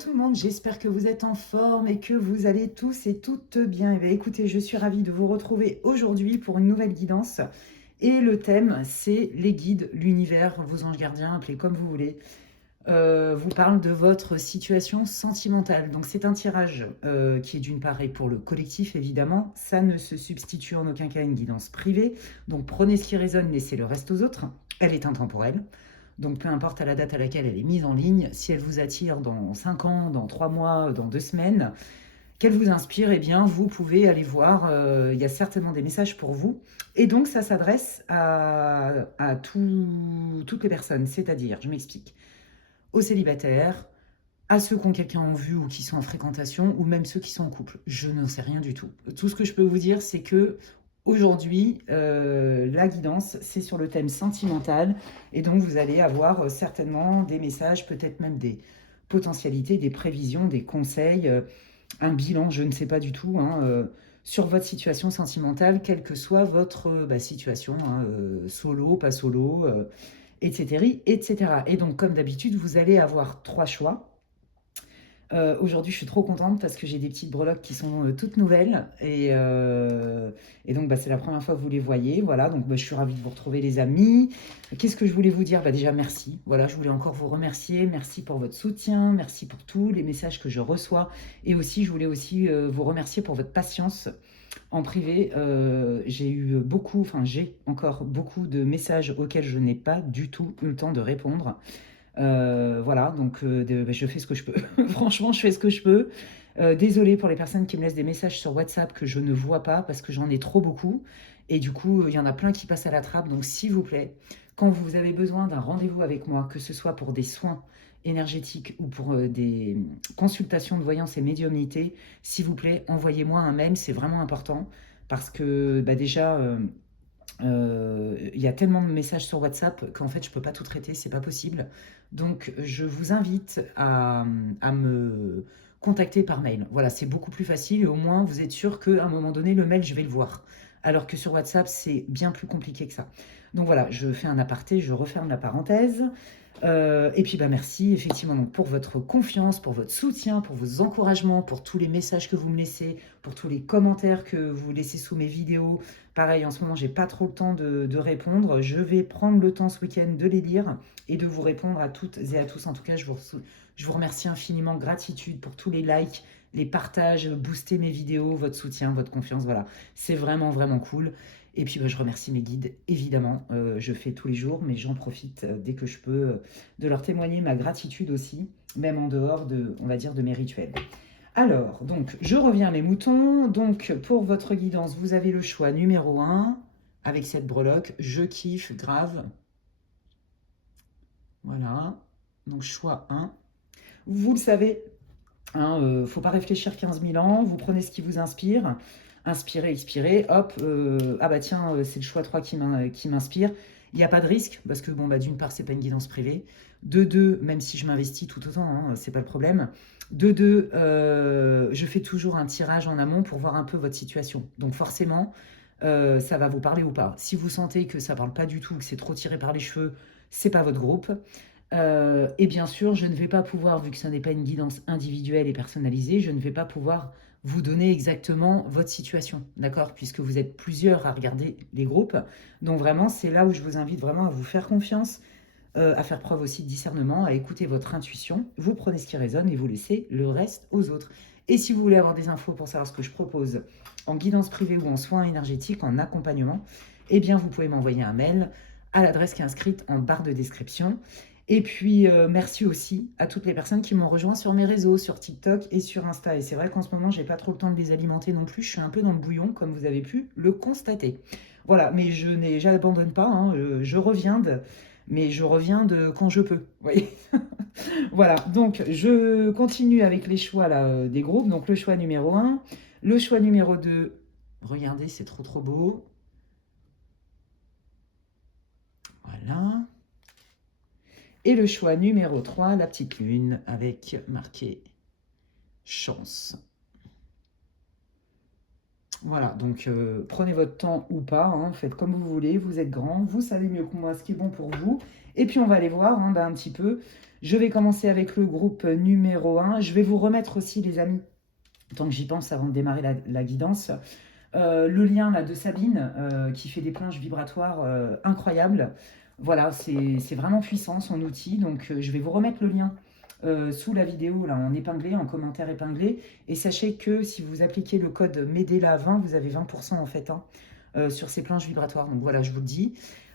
tout le monde, j'espère que vous êtes en forme et que vous allez tous et toutes bien. Eh bien écoutez, je suis ravie de vous retrouver aujourd'hui pour une nouvelle guidance. Et le thème, c'est les guides, l'univers, vos anges gardiens, appelez comme vous voulez, vous parle de votre situation sentimentale. Donc c'est un tirage qui est d'une part et pour le collectif évidemment, ça ne se substitue en aucun cas à une guidance privée. Donc prenez ce qui résonne, laissez le reste aux autres. Elle est intemporelle. Donc peu importe à la date à laquelle elle est mise en ligne, si elle vous attire dans 5 ans, dans 3 mois, dans 2 semaines, qu'elle vous inspire, eh bien vous pouvez aller voir, il y a certainement des messages pour vous. Et donc ça s'adresse à toutes les personnes, c'est-à-dire, je m'explique, aux célibataires, à ceux qui ont quelqu'un en vue ou qui sont en fréquentation, ou même ceux qui sont en couple. Je n'en sais rien du tout. Tout ce que je peux vous dire, c'est que aujourd'hui, la guidance, c'est sur le thème sentimental, et donc vous allez avoir certainement des messages, peut-être même des potentialités, des prévisions, des conseils, un bilan, je ne sais pas du tout, hein, sur votre situation sentimentale, quelle que soit votre situation, hein, solo, pas solo, etc., etc. Et donc, comme d'habitude, vous allez avoir 3 choix. Aujourd'hui, je suis trop contente parce que j'ai des petites breloques qui sont toutes nouvelles et donc c'est la première fois que vous les voyez. Voilà, donc je suis ravie de vous retrouver, les amis. Qu'est-ce que je voulais vous dire? Déjà, merci. Voilà, je voulais encore vous remercier. Merci pour votre soutien. Merci pour tous les messages que je reçois. Et aussi, je voulais aussi vous remercier pour votre patience en privé. J'ai encore beaucoup de messages auxquels je n'ai pas du tout eu le temps de répondre. Voilà, donc je fais ce que je peux. Franchement, je fais ce que je peux. Désolée pour les personnes qui me laissent des messages sur WhatsApp que je ne vois pas parce que j'en ai trop beaucoup. Et du coup, il y en a plein qui passent à la trappe. Donc, s'il vous plaît, quand vous avez besoin d'un rendez-vous avec moi, que ce soit pour des soins énergétiques ou pour des consultations de voyance et médiumnité, s'il vous plaît, envoyez-moi un mail. C'est vraiment important parce que déjà, il y a tellement de messages sur WhatsApp qu'en fait, je ne peux pas tout traiter, c'est pas possible. Donc, je vous invite à me contacter par mail. Voilà, c'est beaucoup plus facile et au moins, vous êtes sûr qu'à un moment donné, le mail, je vais le voir. Alors que sur WhatsApp, c'est bien plus compliqué que ça. Donc voilà, je fais un aparté, je referme la parenthèse. Et puis merci effectivement donc, pour votre confiance, pour votre soutien, pour vos encouragements, pour tous les messages que vous me laissez, pour tous les commentaires que vous laissez sous mes vidéos. Pareil, en ce moment, j'ai pas trop le temps de répondre. Je vais prendre le temps ce week-end de les lire et de vous répondre à toutes et à tous. En tout cas, je vous remercie infiniment. Gratitude pour tous les likes, les partages, booster mes vidéos, votre soutien, votre confiance. Voilà, c'est vraiment, vraiment cool. Et puis je remercie mes guides, évidemment, je fais tous les jours, mais j'en profite dès que je peux de leur témoigner ma gratitude aussi, même en dehors de, on va dire, de mes rituels. Alors, donc, je reviens à mes moutons. Donc, pour votre guidance, vous avez le choix numéro 1, avec cette breloque. Je kiffe, grave. Voilà. Donc, choix 1. Vous le savez, hein, faut pas réfléchir 15 000 ans. Vous prenez ce qui vous inspire. Inspirez, expirez. Hop. Ah bah tiens, c'est le choix 3 qui m'inspire. Il n'y a pas de risque, parce que d'une part, c'est pas une guidance privée. De deux, même si je m'investis tout autant, hein, c'est pas le problème. De deux, je fais toujours un tirage en amont pour voir un peu votre situation. Donc forcément, ça va vous parler ou pas. Si vous sentez que ça parle pas du tout, que c'est trop tiré par les cheveux, c'est pas votre groupe. Et bien sûr, je ne vais pas pouvoir, vu que ce n'est pas une guidance individuelle et personnalisée, je ne vais pas pouvoir vous donner exactement votre situation, d'accord? Puisque vous êtes plusieurs à regarder les groupes. Donc vraiment, c'est là où je vous invite vraiment à vous faire confiance, à faire preuve aussi de discernement, à écouter votre intuition. Vous prenez ce qui résonne et vous laissez le reste aux autres. Et si vous voulez avoir des infos pour savoir ce que je propose en guidance privée ou en soins énergétiques, en accompagnement, eh bien, vous pouvez m'envoyer un mail à l'adresse qui est inscrite en barre de description. Et puis, merci aussi à toutes les personnes qui m'ont rejoint sur mes réseaux, sur TikTok et sur Insta. Et c'est vrai qu'en ce moment, j'ai pas trop le temps de les alimenter non plus. Je suis un peu dans le bouillon, comme vous avez pu le constater. Voilà, mais j'abandonne pas, hein, mais je reviens de quand je peux. Vous voyez. Voilà, donc je continue avec les choix là, des groupes. Donc le choix numéro 1, le choix numéro 2. Regardez, c'est trop trop beau. Voilà. Et le choix numéro 3, la petite lune, avec marqué chance. Voilà, donc prenez votre temps ou pas, hein, faites comme vous voulez, vous êtes grand, vous savez mieux que moi ce qui est bon pour vous. Et puis on va aller voir hein, un petit peu. Je vais commencer avec le groupe numéro 1. Je vais vous remettre aussi, les amis, tant que j'y pense avant de démarrer la guidance, le lien là, de Sabine qui fait des planches vibratoires incroyables. Voilà, c'est vraiment puissant son outil. Donc je vais vous remettre le lien sous la vidéo là, en épinglé, en commentaire épinglé. Et sachez que si vous appliquez le code MEDELA20, vous avez 20% en fait hein, sur ces planches vibratoires. Donc voilà, je vous le dis.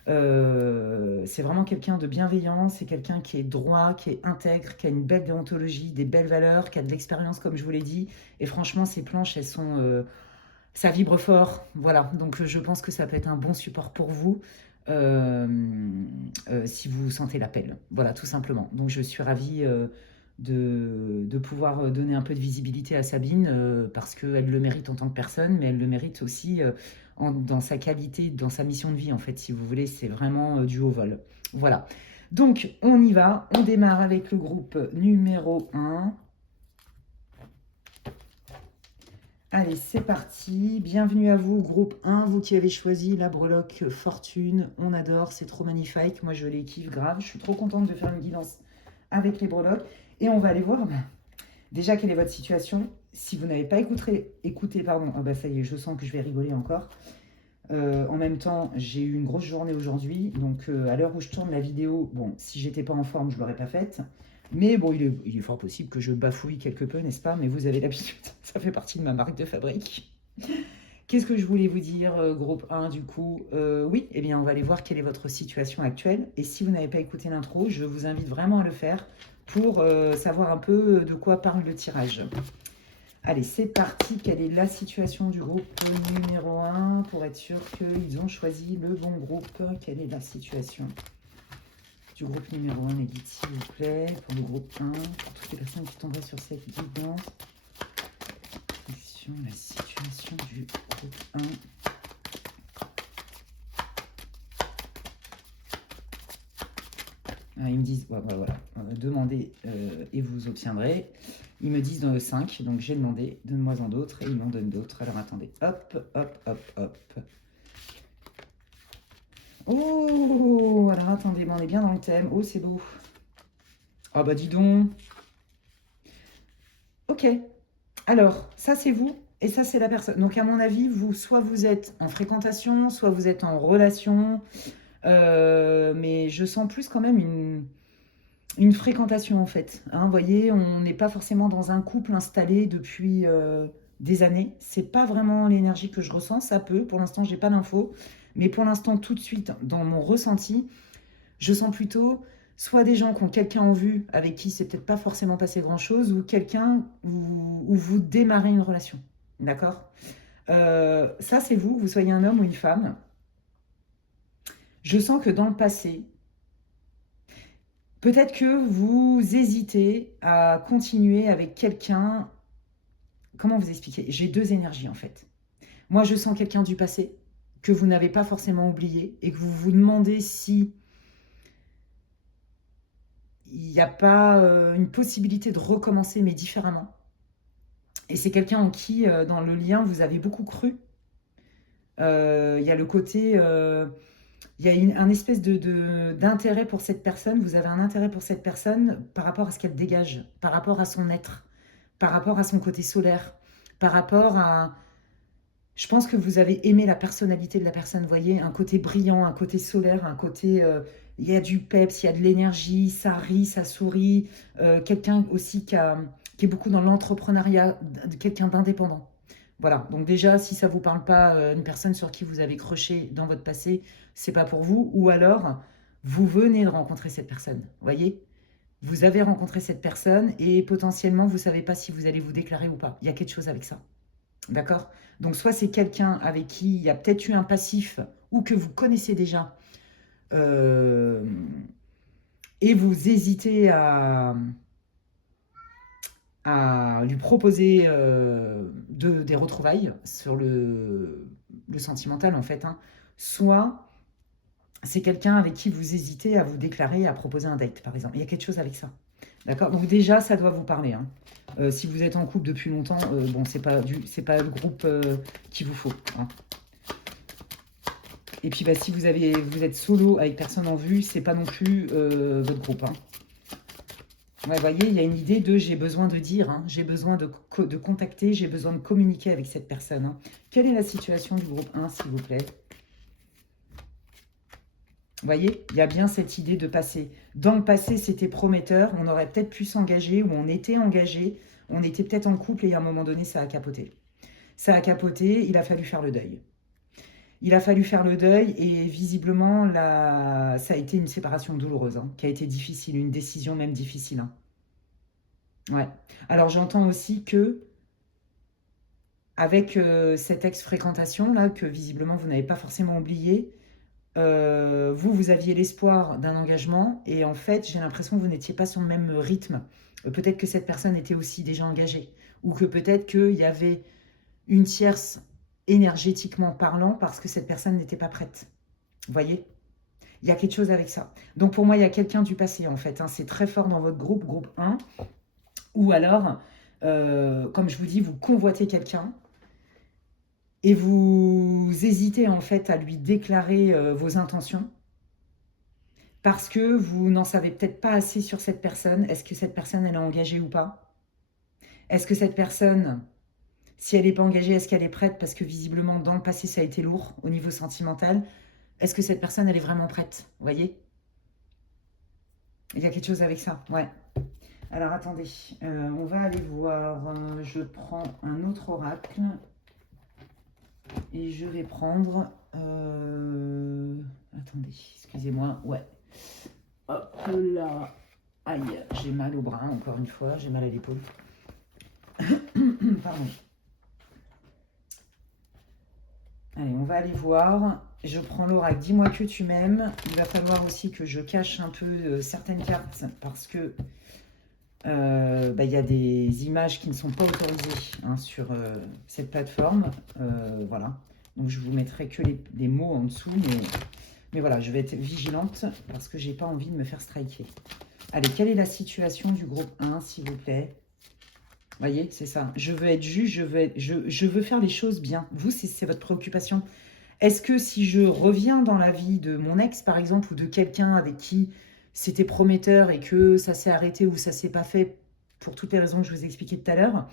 C'est vraiment quelqu'un de bienveillant, c'est quelqu'un qui est droit, qui est intègre, qui a une belle déontologie, des belles valeurs, qui a de l'expérience comme je vous l'ai dit. Et franchement, ces planches, elles sont... ça vibre fort, voilà. Donc je pense que ça peut être un bon support pour vous euh, si vous sentez l'appel. Voilà, tout simplement. Donc je suis ravie de pouvoir donner un peu de visibilité à Sabine parce qu'elle le mérite en tant que personne, mais elle le mérite aussi dans sa qualité, dans sa mission de vie, en fait, si vous voulez. C'est vraiment du haut vol. Voilà. Donc on y va. On démarre avec le groupe numéro 1. Allez, c'est parti. Bienvenue à vous, groupe 1, vous qui avez choisi la breloque Fortune. On adore, c'est trop magnifique. Moi, je les kiffe grave. Je suis trop contente de faire une guidance avec les breloques. Et on va aller voir déjà quelle est votre situation. Si vous n'avez pas écouté, pardon, ah bah ça y est, je sens que je vais rigoler encore. En même temps, j'ai eu une grosse journée aujourd'hui. Donc, à l'heure où je tourne la vidéo, bon, si j'étais pas en forme, je ne l'aurais pas faite. Mais bon, il est fort possible que je bafouille quelque peu, n'est-ce pas? Mais vous avez l'habitude, ça fait partie de ma marque de fabrique. Qu'est-ce que je voulais vous dire, groupe 1, du coup oui, eh bien, on va aller voir quelle est votre situation actuelle. Et si vous n'avez pas écouté l'intro, je vous invite vraiment à le faire pour savoir un peu de quoi parle le tirage. Allez, c'est parti. Quelle est la situation du groupe numéro 1 pour être sûr qu'ils ont choisi le bon groupe? Quelle est la situation du groupe numéro 1, les guides, s'il vous plaît, pour le groupe 1, pour toutes les personnes qui tomberaient sur cette guidance. La situation du groupe 1. Ah, ils me disent, voilà, demandez et vous obtiendrez. Ils me disent dans le 5, donc j'ai demandé, donne-moi-en d'autres, et ils m'en donnent d'autres. Alors attendez, hop, hop, hop, hop. Oh, alors attendez, on est bien dans le thème. Oh, c'est beau. Ah bah dis donc. Ok, alors, ça c'est vous, et ça c'est la personne. Donc à mon avis, vous, soit vous êtes en fréquentation, soit vous êtes en relation, mais je sens plus quand même une fréquentation en fait. Hein, vous voyez, on n'est pas forcément dans un couple installé depuis des années. C'est pas vraiment l'énergie que je ressens, ça peut. Pour l'instant, j'ai pas d'infos, mais pour l'instant, tout de suite, dans mon ressenti, je sens plutôt soit des gens qui ont quelqu'un en vue avec qui c'est peut-être pas forcément passé grand-chose, ou quelqu'un où vous démarrez une relation. D'accord Ça, c'est vous, vous soyez un homme ou une femme. Je sens que dans le passé, peut-être que vous hésitez à continuer avec quelqu'un. Comment vous expliquer? J'ai deux énergies en fait. Moi, je sens quelqu'un du passé que vous n'avez pas forcément oublié et que vous vous demandez si il n'y a pas une possibilité de recommencer, mais différemment. Et c'est quelqu'un en qui, dans le lien, vous avez beaucoup cru. Il y a le côté... il y a un espèce d'intérêt pour cette personne. Vous avez un intérêt pour cette personne par rapport à ce qu'elle dégage, par rapport à son être, par rapport à son côté solaire, par rapport à... Je pense que vous avez aimé la personnalité de la personne, vous voyez, un côté brillant, un côté solaire, un côté... il y a du peps, il y a de l'énergie, ça rit, ça sourit. Quelqu'un aussi qui est beaucoup dans l'entrepreneuriat, quelqu'un d'indépendant. Voilà, donc déjà, si ça ne vous parle pas, une personne sur qui vous avez croché dans votre passé, c'est pas pour vous. Ou alors, vous venez de rencontrer cette personne, vous voyez? Vous avez rencontré cette personne et potentiellement, vous ne savez pas si vous allez vous déclarer ou pas. Il y a quelque chose avec ça. D'accord? Donc, soit c'est quelqu'un avec qui il y a peut-être eu un passif ou que vous connaissez déjà et vous hésitez à lui proposer des retrouvailles sur le sentimental, en fait. Hein. Soit c'est quelqu'un avec qui vous hésitez à vous déclarer, à proposer un date, par exemple. Il y a quelque chose avec ça. D'accord? Donc déjà, ça doit vous parler. Hein. Si vous êtes en couple depuis longtemps, bon, c'est pas le groupe qu'il vous faut. Hein. Et puis, bah, si vous êtes solo avec personne en vue, c'est pas non plus votre groupe. Hein. Ouais, vous voyez, il y a une idée de j'ai besoin de dire, hein, j'ai besoin de contacter, j'ai besoin de communiquer avec cette personne. Hein. Quelle est la situation du groupe 1, s'il vous plaît? Vous voyez, il y a bien cette idée de passé. Dans le passé, c'était prometteur, on aurait peut-être pu s'engager ou on était engagé, on était peut-être en couple et à un moment donné, ça a capoté. Ça a capoté, il a fallu faire le deuil. Il a fallu faire le deuil et visiblement, ça a été une séparation douloureuse, hein, qui a été difficile, une décision même difficile. Hein. Ouais. Alors j'entends aussi que avec cette ex-fréquentation là, que visiblement vous n'avez pas forcément oublié, vous aviez l'espoir d'un engagement et en fait, j'ai l'impression que vous n'étiez pas sur le même rythme. Peut-être que cette personne était aussi déjà engagée ou que peut-être qu'il y avait une tierce énergétiquement parlant parce que cette personne n'était pas prête. Vous voyez? Il y a quelque chose avec ça. Donc pour moi, il y a quelqu'un du passé en fait. Hein. C'est très fort dans votre groupe 1. Ou alors, comme je vous dis, vous convoitez quelqu'un et vous hésitez en fait à lui déclarer vos intentions parce que vous n'en savez peut-être pas assez sur cette personne. Est-ce que cette personne, elle est engagée ou pas? Est-ce que cette personne, si elle n'est pas engagée, est-ce qu'elle est prête? Parce que visiblement, dans le passé, ça a été lourd au niveau sentimental. Est-ce que cette personne, elle est vraiment prête? Vous voyez? Il y a quelque chose avec ça, ouais. Alors, attendez, on va aller voir. Je prends un autre oracle. Et je vais prendre... attendez, excusez-moi, ouais. Hop là. Aïe, j'ai mal au bras, encore une fois, j'ai mal à l'épaule. Pardon. Allez, on va aller voir. Je prends l'oracle. Dis-moi que tu m'aimes. Il va falloir aussi que je cache un peu certaines cartes parce que y a des images qui ne sont pas autorisées hein, sur cette plateforme. Voilà. Donc, je vous mettrai que les mots en dessous. Mais voilà, je vais être vigilante parce que j'ai pas envie de me faire striker. Allez, quelle est la situation du groupe 1, s'il vous plaît? Vous voyez, c'est ça. Je veux être juge, je veux faire les choses bien. Vous, c'est votre préoccupation. Est-ce que si je reviens dans la vie de mon ex, par exemple, ou de quelqu'un avec qui c'était prometteur et que ça s'est arrêté ou ça s'est pas fait pour toutes les raisons que je vous ai expliquées tout à l'heure,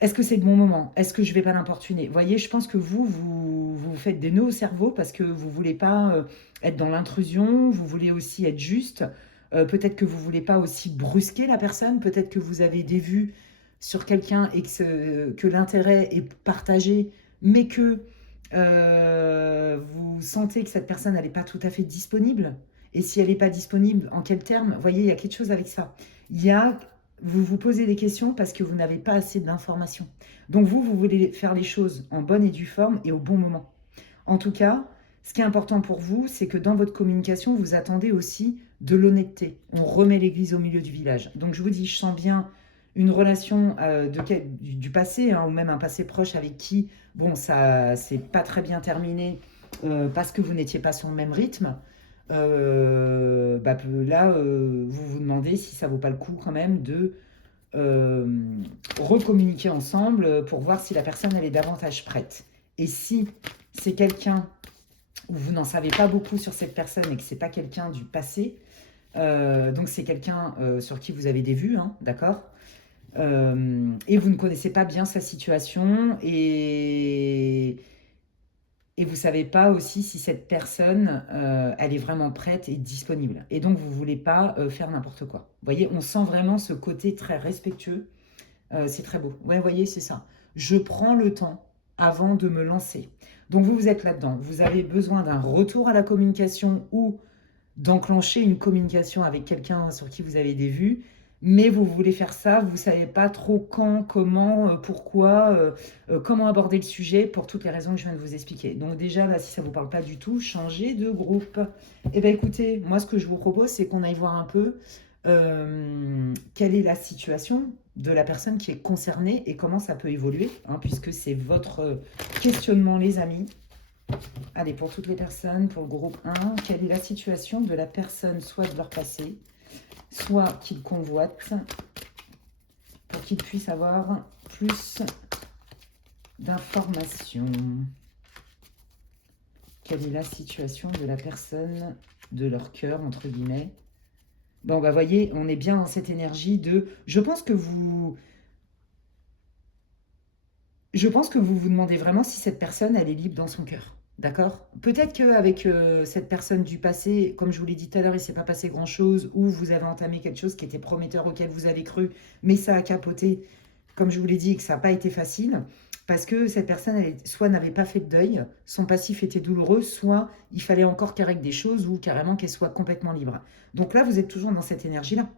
est-ce que c'est le bon moment? Est-ce que je vais pas l'importuner? Vous voyez, je pense que vous faites des nœuds au cerveau parce que vous voulez pas être dans l'intrusion, vous voulez aussi être juste. Peut-être que vous voulez pas aussi brusquer la personne, peut-être que vous avez des vues sur quelqu'un et que l'intérêt est partagé, mais que vous sentez que cette personne n'est pas tout à fait disponible. Et si elle n'est pas disponible, en quel terme? Vous voyez, il y a quelque chose avec ça. Vous vous posez des questions parce que vous n'avez pas assez d'informations. Donc vous voulez faire les choses en bonne et due forme et au bon moment. En tout cas, ce qui est important pour vous, c'est que dans votre communication, vous attendez aussi de l'honnêteté. On remet l'église au milieu du village. Donc je vous dis, je sens bien une relation du passé, hein, ou même un passé proche avec qui, bon, ça c'est pas très bien terminé parce que vous n'étiez pas sur le même rythme. Là, vous vous demandez si ça vaut pas le coup quand même de recommuniquer ensemble pour voir si la personne elle est davantage prête. Et si c'est quelqu'un où vous n'en savez pas beaucoup sur cette personne et que c'est pas quelqu'un du passé, donc c'est quelqu'un sur qui vous avez des vues, hein, d'accord, et vous ne connaissez pas bien sa situation et vous ne savez pas aussi si cette personne, elle est vraiment prête et disponible. Et donc, vous ne voulez pas faire n'importe quoi. Vous voyez, on sent vraiment ce côté très respectueux. C'est très beau. Ouais, vous voyez, c'est ça. Je prends le temps avant de me lancer. Donc, vous êtes là-dedans. Vous avez besoin d'un retour à la communication ou d'enclencher une communication avec quelqu'un sur qui vous avez des vues, mais vous voulez faire ça, vous ne savez pas trop quand, comment, pourquoi, comment aborder le sujet pour toutes les raisons que je viens de vous expliquer. Donc déjà, là, si ça ne vous parle pas du tout, changez de groupe. Eh bien écoutez, moi ce que je vous propose, c'est qu'on aille voir un peu quelle est la situation de la personne qui est concernée et comment ça peut évoluer, hein, puisque c'est votre questionnement, les amis. Allez, pour toutes les personnes, pour le groupe 1, quelle est la situation de la personne, soit de leur passé, soit qu'ils convoitent, pour qu'ils puissent avoir plus d'informations. Quelle est la situation de la personne, de leur cœur, entre guillemets? Bon, bah, voyez, on est bien dans cette énergie de... Je pense que vous vous demandez vraiment si cette personne, elle est libre dans son cœur. D'accord? Peut-être qu'avec cette personne du passé, comme je vous l'ai dit tout à l'heure, il ne s'est pas passé grand-chose, ou vous avez entamé quelque chose qui était prometteur auquel vous avez cru, mais ça a capoté, comme je vous l'ai dit, et que ça n'a pas été facile, parce que cette personne, soit n'avait pas fait de deuil, son passif était douloureux, soit il fallait encore qu'elle règle des choses, ou carrément qu'elle soit complètement libre. Donc là, vous êtes toujours dans cette énergie-là.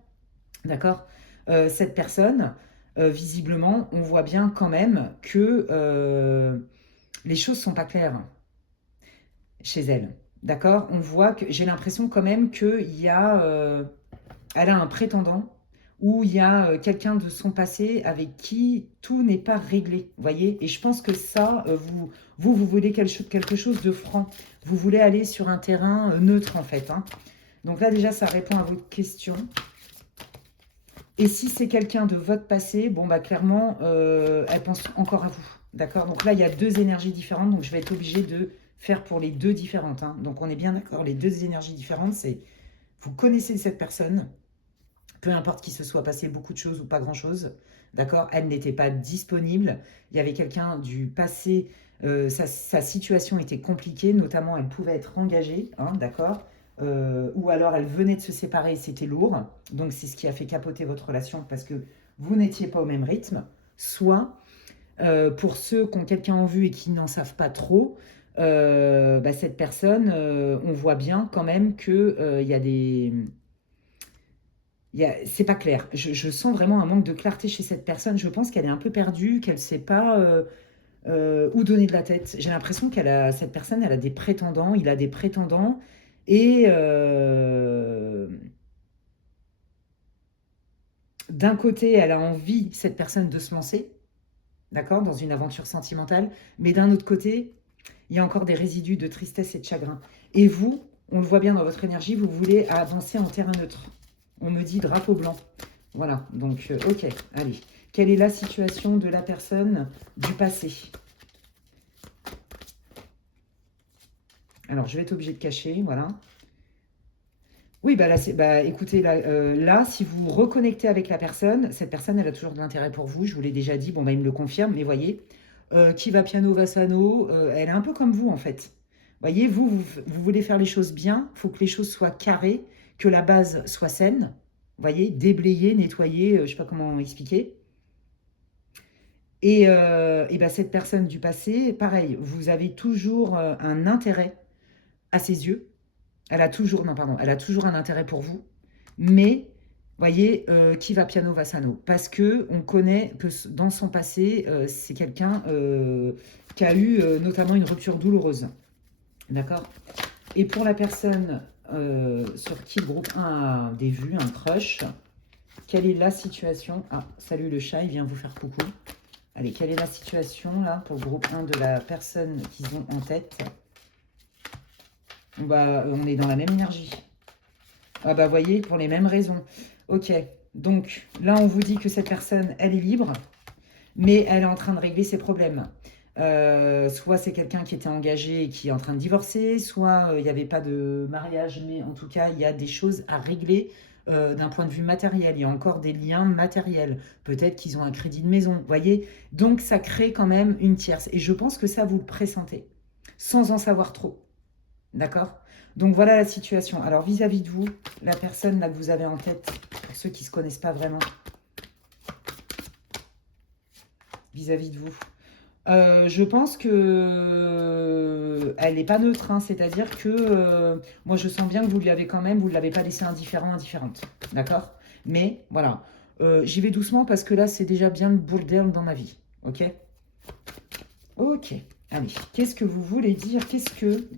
D'accord? Cette personne, visiblement, on voit bien quand même que les choses ne sont pas claires chez elle. D'accord? On voit que j'ai l'impression quand même qu'il y a, elle a un prétendant ou il y a quelqu'un de son passé avec qui tout n'est pas réglé. Vous voyez? Et je pense que ça, vous voulez quelque chose de franc. Vous voulez aller sur un terrain neutre en fait. Hein. Donc là déjà, ça répond à votre question. Et si c'est quelqu'un de votre passé, bon, bah clairement, elle pense encore à vous. D'accord? Donc là, il y a deux énergies différentes. Donc, je vais être obligée de faire pour les deux différentes. Hein. Donc, on est bien d'accord. Les deux énergies différentes, c'est vous connaissez cette personne, peu importe qu'il se soit passé beaucoup de choses ou pas grand-chose. D'accord? Elle n'était pas disponible. Il y avait quelqu'un du passé. Sa situation était compliquée. Notamment, elle pouvait être engagée. Hein, d'accord? Ou alors elle venait de se séparer, c'était lourd. Donc c'est ce qui a fait capoter votre relation parce que vous n'étiez pas au même rythme. Soit, pour ceux qui ont quelqu'un en vue et qui n'en savent pas trop, bah, cette personne, on voit bien quand même qu'il y a des... C'est pas clair. Je sens vraiment un manque de clarté chez cette personne. Je pense qu'elle est un peu perdue, qu'elle ne sait pas où donner de la tête. J'ai l'impression cette personne, elle a des prétendants, il a des prétendants. Et d'un côté, elle a envie, cette personne, de se lancer, d'accord, dans une aventure sentimentale. Mais d'un autre côté, il y a encore des résidus de tristesse et de chagrin. Et vous, on le voit bien dans votre énergie, vous voulez avancer en terrain neutre. On me dit drapeau blanc. Voilà, donc ok, allez. Quelle est la situation de la personne du passé? Alors, je vais être obligée de cacher, voilà. Oui, bah là, écoutez, là, si vous reconnectez avec la personne, cette personne, elle a toujours de l'intérêt pour vous. Je vous l'ai déjà dit, bon, bah, il me le confirme, mais voyez, qui va piano va sano, elle est un peu comme vous, en fait. Voyez, vous voulez faire les choses bien, il faut que les choses soient carrées, que la base soit saine. Voyez, déblayer, nettoyer, je ne sais pas comment expliquer. Et bah, cette personne du passé, pareil, vous avez toujours un intérêt à ses yeux. Elle a toujours, non, pardon, elle a toujours un intérêt pour vous. Mais, voyez, qui va piano va sano. Parce que on connaît que dans son passé, c'est quelqu'un qui a eu notamment une rupture douloureuse. D'accord? Et pour la personne sur qui le groupe 1 a des vues, un crush, quelle est la situation? Ah, salut le chat, il vient vous faire coucou. Allez, quelle est la situation là pour le groupe 1 de la personne qu'ils ont en tête? Bah, on est dans la même énergie. Ah bah, voyez, pour les mêmes raisons. Ok, donc là, on vous dit que cette personne, elle est libre, mais elle est en train de régler ses problèmes. Soit c'est quelqu'un qui était engagé et qui est en train de divorcer, soit il n'y avait pas de mariage, mais en tout cas, il y a des choses à régler d'un point de vue matériel. Il y a encore des liens matériels. Peut-être qu'ils ont un crédit de maison, vous voyez. Donc, ça crée quand même une tierce. Et je pense que ça, vous le pressentez, sans en savoir trop. D'accord? Donc, voilà la situation. Alors, vis-à-vis de vous, la personne là que vous avez en tête, pour ceux qui ne se connaissent pas vraiment, vis-à-vis de vous, je pense que elle n'est pas neutre, hein, c'est-à-dire que moi je sens bien que vous lui avez quand même, vous ne l'avez pas laissé indifférent, indifférente, d'accord? Mais voilà, j'y vais doucement parce que là c'est déjà bien le bordel dans ma vie, ok? Ok, allez, qu'est-ce que vous voulez dire?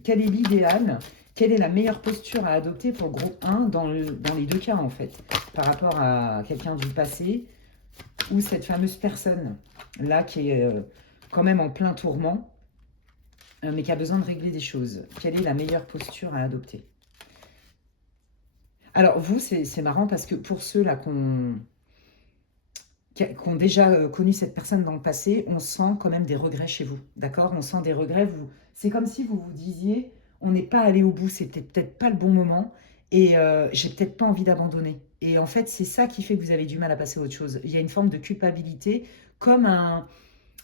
Quel est l'idéal? Quelle est la meilleure posture à adopter pour le groupe 1 dans les deux cas en fait, par rapport à quelqu'un du passé ou cette fameuse personne là qui est quand même en plein tourment, mais qui a besoin de régler des choses. Quelle est la meilleure posture à adopter? Alors, vous, c'est marrant parce que pour ceux là qui ont déjà connu cette personne dans le passé, on sent quand même des regrets chez vous, d'accord? On sent des regrets. C'est comme si vous vous disiez, on n'est pas allé au bout, c'était peut-être pas le bon moment, et j'ai peut-être pas envie d'abandonner. Et en fait, c'est ça qui fait que vous avez du mal à passer à autre chose. Il y a une forme de culpabilité, comme un,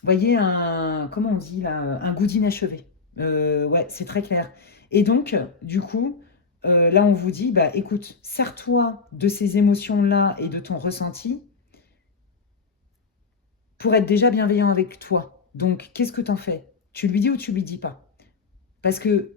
vous voyez, un, comment on dit là, un goût d'inachevé. Ouais, c'est très clair. Et donc, du coup, là, on vous dit, bah écoute, sers-toi de ces émotions-là et de ton ressenti pour être déjà bienveillant avec toi. Donc, qu'est-ce que t'en fais? Tu lui dis ou tu lui dis pas? Parce que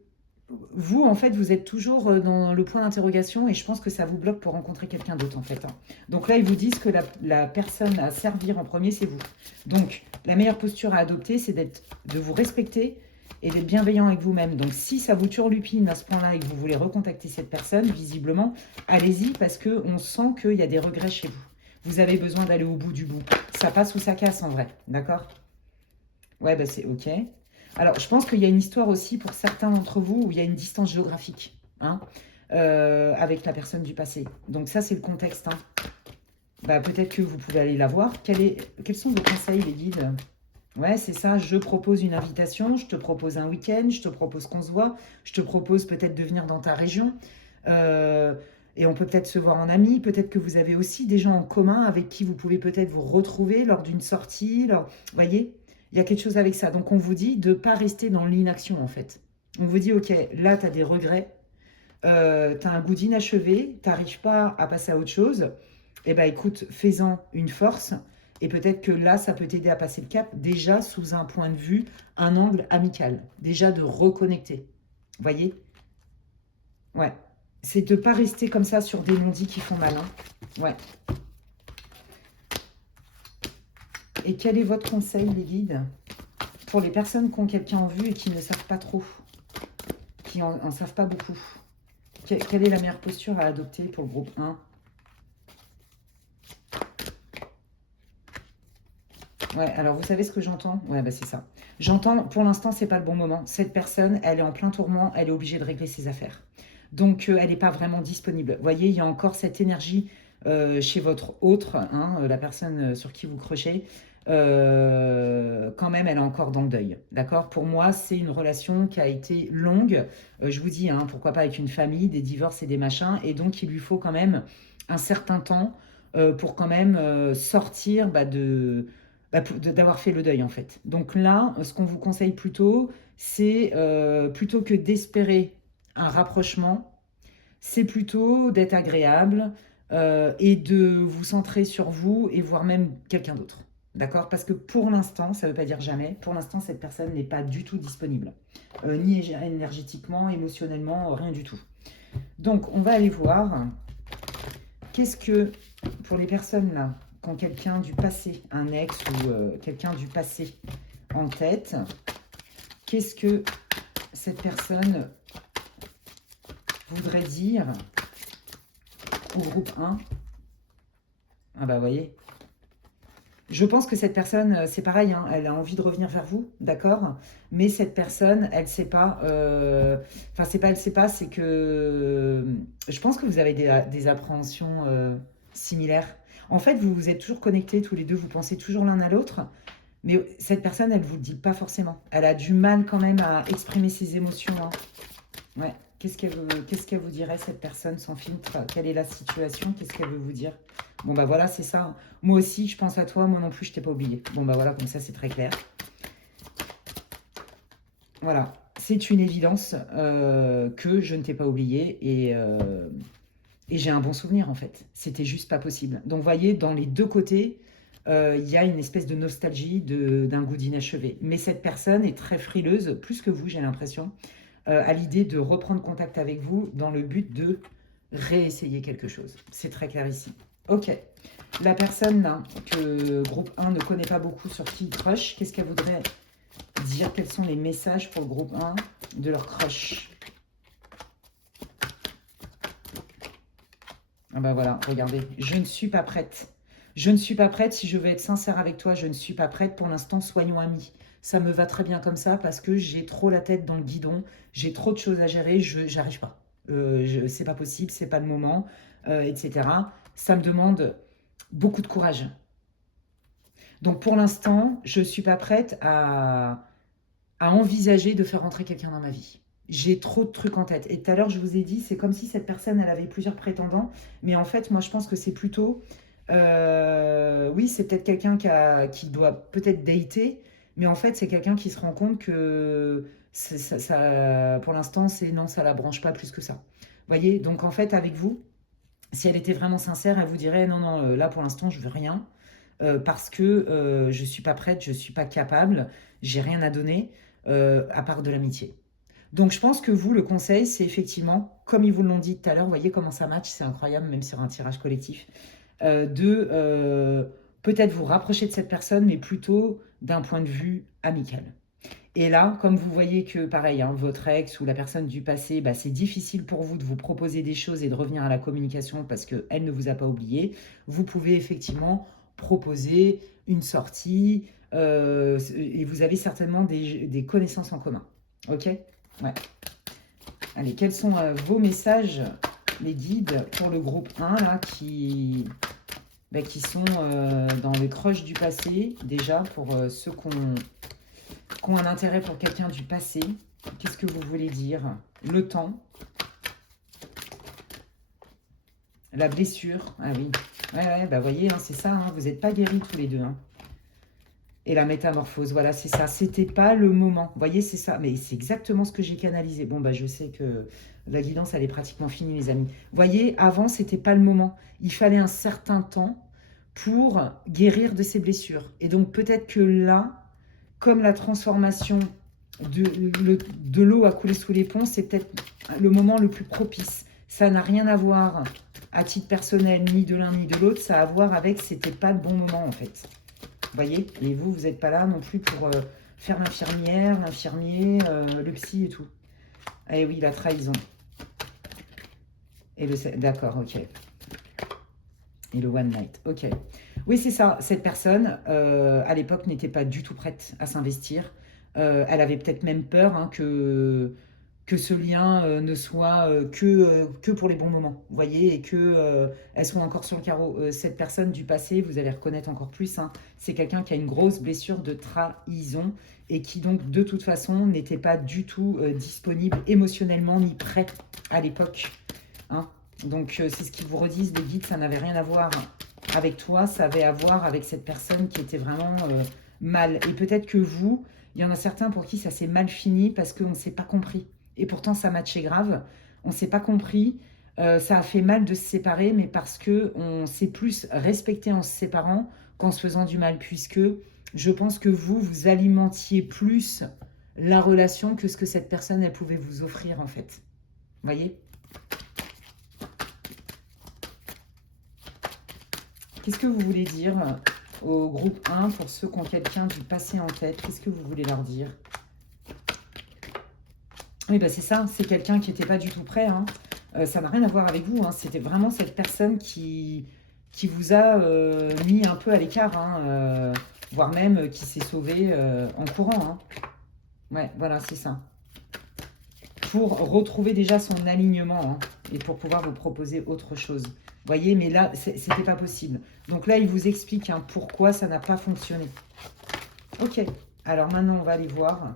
vous, en fait, vous êtes toujours dans le point d'interrogation et je pense que ça vous bloque pour rencontrer quelqu'un d'autre, en fait, hein. Donc là, ils vous disent que la personne à servir en premier, c'est vous. Donc, la meilleure posture à adopter, c'est de vous respecter et d'être bienveillant avec vous-même. Donc, si ça vous turlupine à ce point-là et que vous voulez recontacter cette personne, visiblement, allez-y parce qu'on sent qu'il y a des regrets chez vous. Vous avez besoin d'aller au bout du bout. Ça passe ou ça casse, en vrai. D'accord? Ouais, bah c'est OK. Alors, je pense qu'il y a une histoire aussi pour certains d'entre vous où il y a une distance géographique, hein, avec la personne du passé. Donc ça, c'est le contexte, hein. Bah, peut-être que vous pouvez aller la voir. Quels sont vos conseils, les guides? Ouais, c'est ça. Je propose une invitation, je te propose un week-end, je te propose qu'on se voit, je te propose peut-être de venir dans ta région. Euh, et on peut peut-être se voir en amis. Peut-être que vous avez aussi des gens en commun avec qui vous pouvez peut-être vous retrouver lors d'une sortie. Vous voyez, il y a quelque chose avec ça. Donc on vous dit de ne pas rester dans l'inaction en fait. On vous dit, ok, là tu as des regrets, tu as un goût d'inachevé, tu n'arrives pas à passer à autre chose. Eh bien écoute, fais-en une force. Et peut-être que là, ça peut t'aider à passer le cap déjà sous un point de vue, un angle amical. Déjà de reconnecter. Vous voyez? Ouais. C'est de ne pas rester comme ça sur des non-dits qui font mal, hein. Ouais. Et quel est votre conseil, les guides, pour les personnes qui ont quelqu'un en vue et qui ne savent pas trop, qui en savent pas beaucoup? Quelle est la meilleure posture à adopter pour le groupe 1? Ouais, alors vous savez ce que j'entends? Ouais, bah c'est ça. J'entends, pour l'instant, c'est pas le bon moment. Cette personne, elle est en plein tourment, elle est obligée de régler ses affaires. Donc, elle n'est pas vraiment disponible. Vous voyez, il y a encore cette énergie chez votre autre, hein, la personne sur qui vous crochez. Quand même, elle est encore dans le deuil. D'accord? Pour moi, c'est une relation qui a été longue. Je vous dis, hein, pourquoi pas avec une famille, des divorces et des machins. Et donc, il lui faut quand même un certain temps pour quand même sortir d'avoir fait le deuil en fait. Donc là, ce qu'on vous conseille plutôt, c'est plutôt que d'espérer un rapprochement, c'est plutôt d'être agréable et de vous centrer sur vous et voire même quelqu'un d'autre. D'accord? Parce que pour l'instant, ça ne veut pas dire jamais, pour l'instant, cette personne n'est pas du tout disponible. Ni énergétiquement, émotionnellement, rien du tout. Donc, on va aller voir qu'est-ce que, pour les personnes là, quand quelqu'un du passé, un ex ou quelqu'un du passé en tête, qu'est-ce que cette personne voudrait dire au groupe 1? Ah bah, vous voyez. Je pense que cette personne, c'est pareil, hein, elle a envie de revenir vers vous, d'accord? Mais cette personne, elle sait pas. Enfin, c'est pas elle sait pas, c'est que je pense que vous avez des appréhensions similaires. En fait, vous vous êtes toujours connectés tous les deux, vous pensez toujours l'un à l'autre, mais cette personne, elle vous le dit pas forcément. Elle a du mal quand même à exprimer ses émotions, hein. Ouais. Qu'est-ce qu'elle vous dirait, cette personne sans filtre? Quelle est la situation? Qu'est-ce qu'elle veut vous dire? Bon, bah voilà, c'est ça. Moi aussi, je pense à toi. Moi non plus, je t'ai pas oublié. Bon, bah voilà, comme ça, c'est très clair. Voilà. C'est une évidence que je ne t'ai pas oublié et j'ai un bon souvenir, en fait. C'était juste pas possible. Donc, vous voyez, dans les deux côtés, il y a une espèce de nostalgie d'un goût d'inachevé. Mais cette personne est très frileuse, plus que vous, j'ai l'impression, à l'idée de reprendre contact avec vous dans le but de réessayer quelque chose. C'est très clair ici. Ok. La personne là, que groupe 1 ne connaît pas beaucoup, sur qui il crush, qu'est-ce qu'elle voudrait dire? Quels sont les messages pour le groupe 1 de leur crush? Ah bah voilà, regardez. Je ne suis pas prête. Je ne suis pas prête. Si je veux être sincère avec toi, je ne suis pas prête. Pour l'instant, soyons amis. Ça me va très bien comme ça parce que j'ai trop la tête dans le guidon. J'ai trop de choses à gérer. J'arrive pas. C'est pas possible, c'est pas le moment, etc. Ça me demande beaucoup de courage. Donc pour l'instant, je ne suis pas prête à envisager de faire rentrer quelqu'un dans ma vie. j'ai trop de trucs en tête. Et tout à l'heure, je vous ai dit, c'est comme si cette personne, elle avait plusieurs prétendants. Mais en fait, moi, je pense que c'est plutôt... oui, c'est peut-être quelqu'un qui doit peut-être dater. Mais en fait, c'est quelqu'un qui se rend compte que pour l'instant, c'est non, ça la branche pas plus que ça. Vous voyez? Donc, en fait, avec vous, si elle était vraiment sincère, elle vous dirait, non, non, là, pour l'instant, je veux rien. Parce que je suis pas prête, je suis pas capable, j'ai rien à donner, à part de l'amitié. Donc je pense que vous, le conseil, c'est effectivement, comme ils vous l'ont dit tout à l'heure, vous voyez comment ça match, c'est incroyable, même sur un tirage collectif, de peut-être vous rapprocher de cette personne, mais plutôt d'un point de vue amical. Et là, comme vous voyez que, pareil, hein, votre ex ou la personne du passé, bah, c'est difficile pour vous de vous proposer des choses et de revenir à la communication parce qu'elle ne vous a pas oublié, vous pouvez effectivement proposer une sortie et vous avez certainement des connaissances en commun. Ok? Ouais. Allez, quels sont vos messages, les guides, pour le groupe 1, là, qui sont dans les croches du passé, déjà, pour ceux qui ont un intérêt pour quelqu'un du passé. Qu'est-ce que vous voulez dire? Le temps, la blessure, ah oui. Ouais, bah voyez, hein, c'est ça, hein, vous n'êtes pas guéris tous les deux. Hein. Et la métamorphose, voilà, c'est ça. C'était pas le moment. Vous voyez, c'est ça. Mais c'est exactement ce que j'ai canalisé. Bon, bah je sais que la guidance, elle est pratiquement finie, les amis. Vous voyez, avant, c'était pas le moment. Il fallait un certain temps pour guérir de ces blessures. Et donc, peut-être que là, comme la transformation de l'eau a coulé sous les ponts, c'est peut-être le moment le plus propice. Ça n'a rien à voir à titre personnel, ni de l'un ni de l'autre. Ça a à voir avec c'était pas le bon moment, en fait. Vous voyez? Et vous, vous n'êtes pas là non plus pour faire l'infirmière, l'infirmier, le psy et tout. Eh oui, la trahison. Et d'accord, ok. Et le one night, ok. Oui, c'est ça. Cette personne, à l'époque, n'était pas du tout prête à s'investir. Elle avait peut-être même peur hein, que ce lien ne soit que pour les bons moments. Vous voyez, et que elle soit encore sur le carreau. Cette personne du passé, vous allez reconnaître encore plus. Hein, c'est quelqu'un qui a une grosse blessure de trahison et qui donc, de toute façon, n'était pas du tout disponible émotionnellement ni prêt à l'époque. Hein. Donc, c'est ce qu'ils vous redisent, les guides, ça n'avait rien à voir avec toi, ça avait à voir avec cette personne qui était vraiment mal. Et peut-être que vous, il y en a certains pour qui ça s'est mal fini parce qu'on ne s'est pas compris. Et pourtant, ça matchait grave. On ne s'est pas compris. Ça a fait mal de se séparer, mais parce qu'on s'est plus respecté en se séparant qu'en se faisant du mal, puisque je pense que vous, vous alimentiez plus la relation que ce que cette personne, elle pouvait vous offrir, en fait. Vous voyez? Qu'est-ce que vous voulez dire au groupe 1 pour ceux qui ont quelqu'un du passé en tête? Qu'est-ce que vous voulez leur dire? Oui, bah c'est ça, c'est quelqu'un qui n'était pas du tout prêt. Hein. Ça n'a rien à voir avec vous. Hein. C'était vraiment cette personne qui vous a mis un peu à l'écart, hein, voire même qui s'est sauvé en courant. Hein. Ouais, voilà, c'est ça. Pour retrouver déjà son alignement hein, et pour pouvoir vous proposer autre chose. Vous voyez, mais là, c'était pas possible. Donc là, il vous explique hein, pourquoi ça n'a pas fonctionné. Ok, alors maintenant, on va aller voir.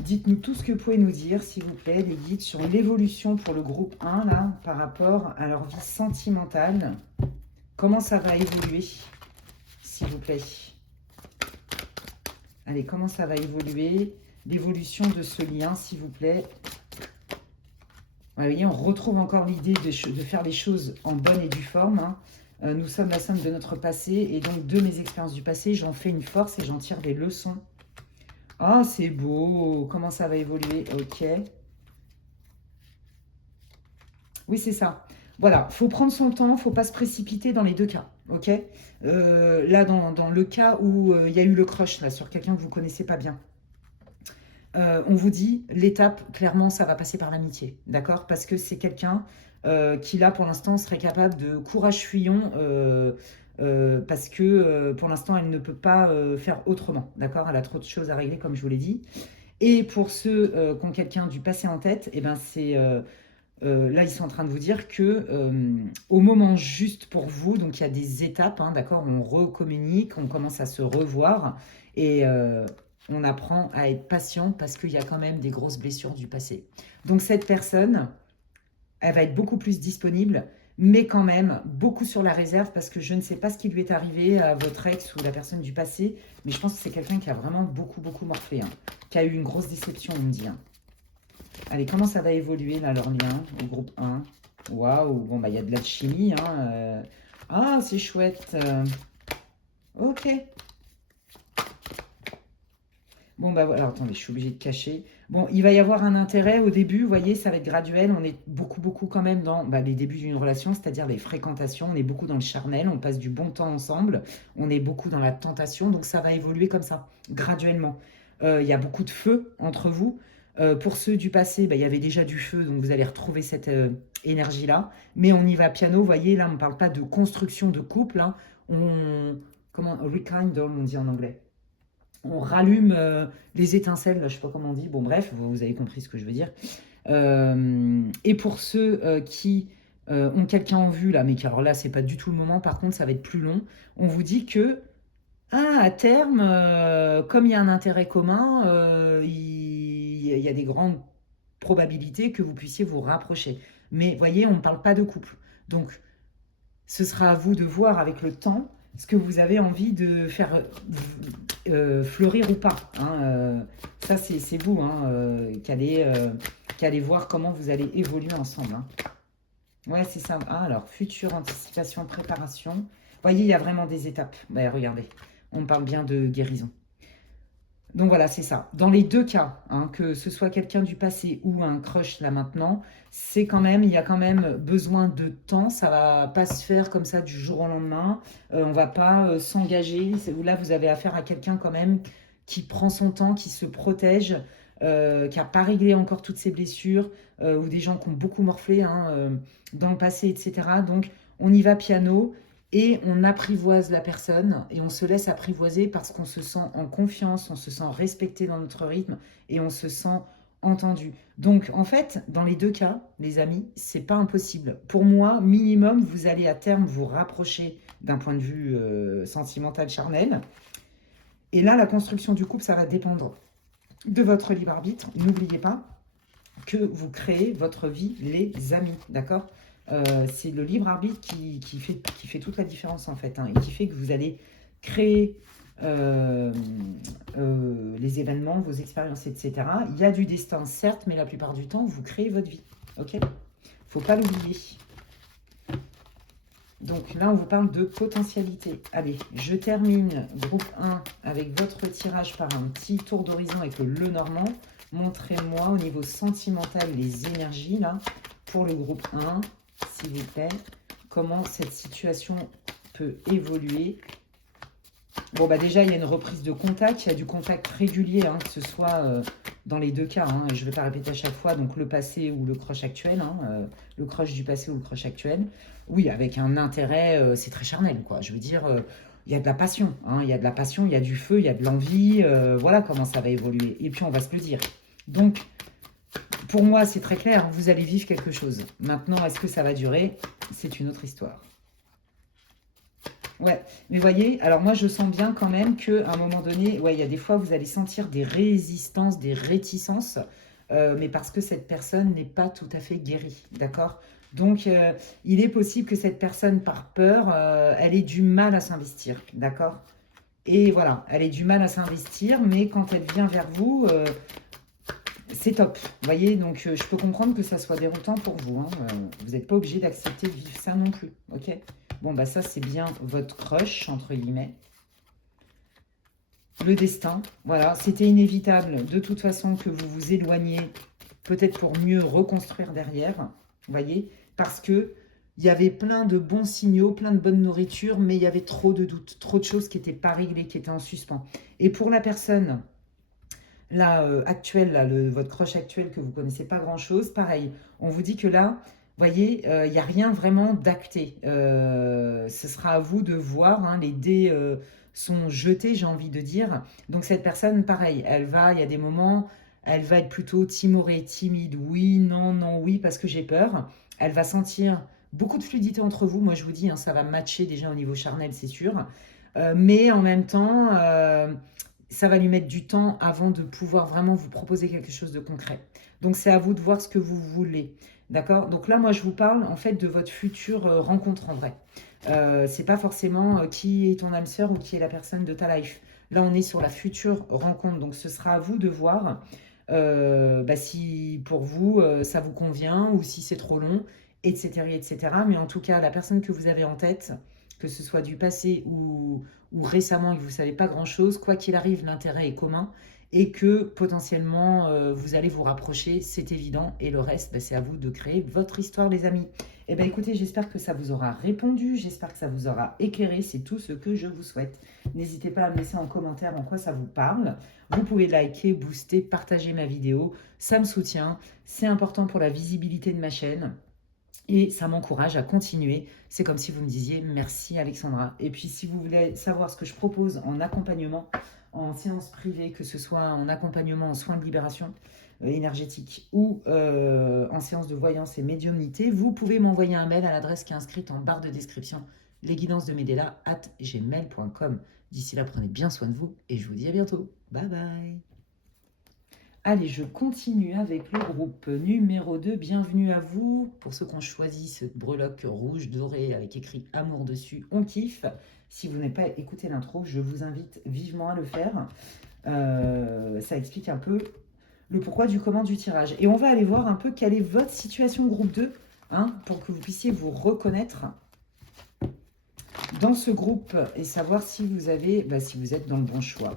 Dites-nous tout ce que vous pouvez nous dire, s'il vous plaît, les guides, sur l'évolution pour le groupe 1, là, par rapport à leur vie sentimentale. Comment ça va évoluer, s'il vous plaît? Allez, comment ça va évoluer? L'évolution de ce lien, s'il vous plaît. Vous voyez, on retrouve encore l'idée de faire les choses en bonne et due forme. Hein. Nous sommes la somme de notre passé et donc de mes expériences du passé, j'en fais une force et j'en tire des leçons. Ah, c'est beau. Comment ça va évoluer? Ok. Oui, c'est ça. Voilà, faut prendre son temps, faut pas se précipiter dans les deux cas. Ok. Là, dans le cas où il y a eu le crush là, sur quelqu'un que vous connaissez pas bien. On vous dit, l'étape, clairement, ça va passer par l'amitié, d'accord? Parce que c'est quelqu'un qui, là, pour l'instant, serait capable de courage fuyant parce que, pour l'instant, elle ne peut pas faire autrement, d'accord? Elle a trop de choses à régler, comme je vous l'ai dit. Et pour ceux qui ont quelqu'un du passé en tête, eh ben, c'est... là, ils sont en train de vous dire que au moment juste pour vous, donc il y a des étapes, hein, d'accord? On recommunique, on commence à se revoir et on apprend à être patient parce qu'il y a quand même des grosses blessures du passé. Donc cette personne, elle va être beaucoup plus disponible, mais quand même beaucoup sur la réserve parce que je ne sais pas ce qui lui est arrivé à votre ex ou la personne du passé, mais je pense que c'est quelqu'un qui a vraiment beaucoup morflé, hein, qui a eu une grosse déception, on me dit. Hein. Allez, comment ça va évoluer là, leur lien au groupe 1? Waouh, bon, bah il y a de l'alchimie. Hein, Ah, c'est chouette. Ok. Bon, bah voilà, attendez, je suis obligée de cacher. Bon, il va y avoir un intérêt au début, vous voyez, ça va être graduel. On est beaucoup quand même dans les débuts d'une relation, c'est-à-dire les fréquentations. On est beaucoup dans le charnel, on passe du bon temps ensemble. On est beaucoup dans la tentation, donc ça va évoluer comme ça, graduellement. Il y a beaucoup de feu entre vous. Pour ceux du passé, il y avait déjà du feu, donc vous allez retrouver cette énergie-là. Mais on y va piano, vous voyez, là, on ne parle pas de construction de couple. Hein. Comment, rekindle, on dit en anglais. On rallume les étincelles, là, je ne sais pas comment on dit. Bon, bref, vous avez compris ce que je veux dire. Et pour ceux qui ont quelqu'un en vue, là, mais qui, alors là, c'est pas du tout le moment, par contre, ça va être plus long, on vous dit que, à terme, comme il y a un intérêt commun, il y a des grandes probabilités que vous puissiez vous rapprocher. Mais voyez, on ne parle pas de couple. Donc, ce sera à vous de voir avec le temps ce que vous avez envie de faire fleurir ou pas. Hein, ça, c'est vous hein, qui allez voir comment vous allez évoluer ensemble. Hein. Ouais, c'est ça. Ah, alors, future anticipation, préparation. Vous voyez, il y a vraiment des étapes. Bah, regardez, on parle bien de guérison. Donc voilà, c'est ça. Dans les deux cas, hein, que ce soit quelqu'un du passé ou un crush là maintenant, c'est quand même, il y a quand même besoin de temps. Ça va pas se faire comme ça du jour au lendemain. On va pas s'engager. Là, vous avez affaire à quelqu'un quand même qui prend son temps, qui se protège, qui n'a pas réglé encore toutes ses blessures, ou des gens qui ont beaucoup morflé hein, dans le passé, etc. Donc, on y va piano et on apprivoise la personne et on se laisse apprivoiser parce qu'on se sent en confiance, on se sent respecté dans notre rythme et on se sent entendu. Donc en fait, dans les deux cas, les amis, c'est pas impossible. Pour moi, minimum, vous allez à terme vous rapprocher d'un point de vue sentimental, charnel. Et là, la construction du couple, ça va dépendre de votre libre arbitre. N'oubliez pas que vous créez votre vie, les amis, d'accord c'est le libre arbitre qui fait toute la différence en fait, hein, et qui fait que vous allez créer les événements, vos expériences, etc. Il y a du destin, certes, mais la plupart du temps, vous créez votre vie. Ok. Faut pas l'oublier. Donc là, on vous parle de potentialité. Allez, je termine groupe 1 avec votre tirage par un petit tour d'horizon avec le Normand. Montrez-moi au niveau sentimental les énergies là pour le groupe 1. S'il vous plaît, comment cette situation peut évoluer. Bon, bah déjà, il y a une reprise de contact, il y a du contact régulier, hein, que ce soit dans les deux cas. Hein, je ne vais pas répéter à chaque fois, donc le passé ou le crush actuel, hein, le crush du passé ou le crush actuel. Oui, avec un intérêt, c'est très charnel, quoi. Je veux dire, il y a de la passion, hein, il y a de la passion, il y a du feu, il y a de l'envie. Voilà comment ça va évoluer. Et puis, on va se le dire. Donc, pour moi, c'est très clair, vous allez vivre quelque chose. Maintenant, est-ce que ça va durer? C'est une autre histoire. Ouais, mais voyez, alors moi, je sens bien quand même qu'à un moment donné, ouais, il y a des fois, vous allez sentir des résistances, des réticences, mais parce que cette personne n'est pas tout à fait guérie, d'accord? Donc, il est possible que cette personne, par peur, elle ait du mal à s'investir, d'accord? Et voilà, elle ait du mal à s'investir, mais quand elle vient vers vous, c'est top, vous voyez, donc je peux comprendre que ça soit déroutant pour vous. Hein. Vous n'êtes pas obligé d'accepter de vivre ça non plus, ok? Bon, bah ça, c'est bien votre crush, entre guillemets. Le destin, voilà, c'était inévitable de toute façon que vous vous éloigniez, peut-être pour mieux reconstruire derrière, vous voyez, parce que il y avait plein de bons signaux, plein de bonne nourriture, mais il y avait trop de doutes, trop de choses qui n'étaient pas réglées, qui étaient en suspens. Et pour la personne là, actuelle, là, votre crush actuel que vous ne connaissez pas grand-chose, pareil, on vous dit que là, voyez, il n'y a rien vraiment d'acté. Ce sera à vous de voir, hein, les dés sont jetés, j'ai envie de dire. Donc cette personne, pareil, il y a des moments, elle va être plutôt timorée, timide, oui, non, non, oui, parce que j'ai peur. Elle va sentir beaucoup de fluidité entre vous, moi je vous dis, hein, ça va matcher déjà au niveau charnel, c'est sûr. Mais en même temps, ça va lui mettre du temps avant de pouvoir vraiment vous proposer quelque chose de concret. Donc, c'est à vous de voir ce que vous voulez. D'accord? Donc là, moi, je vous parle en fait de votre future rencontre en vrai. C'est pas forcément qui est ton âme sœur ou qui est la personne de ta life. Là, on est sur la future rencontre. Donc, ce sera à vous de voir si pour vous, ça vous convient ou si c'est trop long, etc., etc. Mais en tout cas, la personne que vous avez en tête, que ce soit du passé ou récemment et que vous ne savez pas grand-chose, quoi qu'il arrive, l'intérêt est commun et que potentiellement vous allez vous rapprocher, c'est évident. Et le reste, c'est à vous de créer votre histoire, les amis. Eh bien, écoutez, j'espère que ça vous aura répondu, j'espère que ça vous aura éclairé, c'est tout ce que je vous souhaite. N'hésitez pas à me laisser en commentaire en quoi ça vous parle. Vous pouvez liker, booster, partager ma vidéo, ça me soutient, c'est important pour la visibilité de ma chaîne. Et ça m'encourage à continuer. C'est comme si vous me disiez merci Alexandra. Et puis si vous voulez savoir ce que je propose en accompagnement, en séance privée, que ce soit en accompagnement en soins de libération énergétique ou en séance de voyance et médiumnité, vous pouvez m'envoyer un mail à l'adresse qui est inscrite en barre de description, lesguidancesdemedela@gmail.com. D'ici là, prenez bien soin de vous et je vous dis à bientôt. Bye bye. Allez, je continue avec le groupe numéro 2. Bienvenue à vous. Pour ceux qui ont choisi ce breloque rouge doré avec écrit amour dessus, on kiffe. Si vous n'avez pas écouté l'intro, je vous invite vivement à le faire. Ça explique un peu le pourquoi du comment du tirage. Et on va aller voir un peu quelle est votre situation groupe 2, pour que vous puissiez vous reconnaître dans ce groupe et savoir si vous avez, si vous êtes dans le bon choix.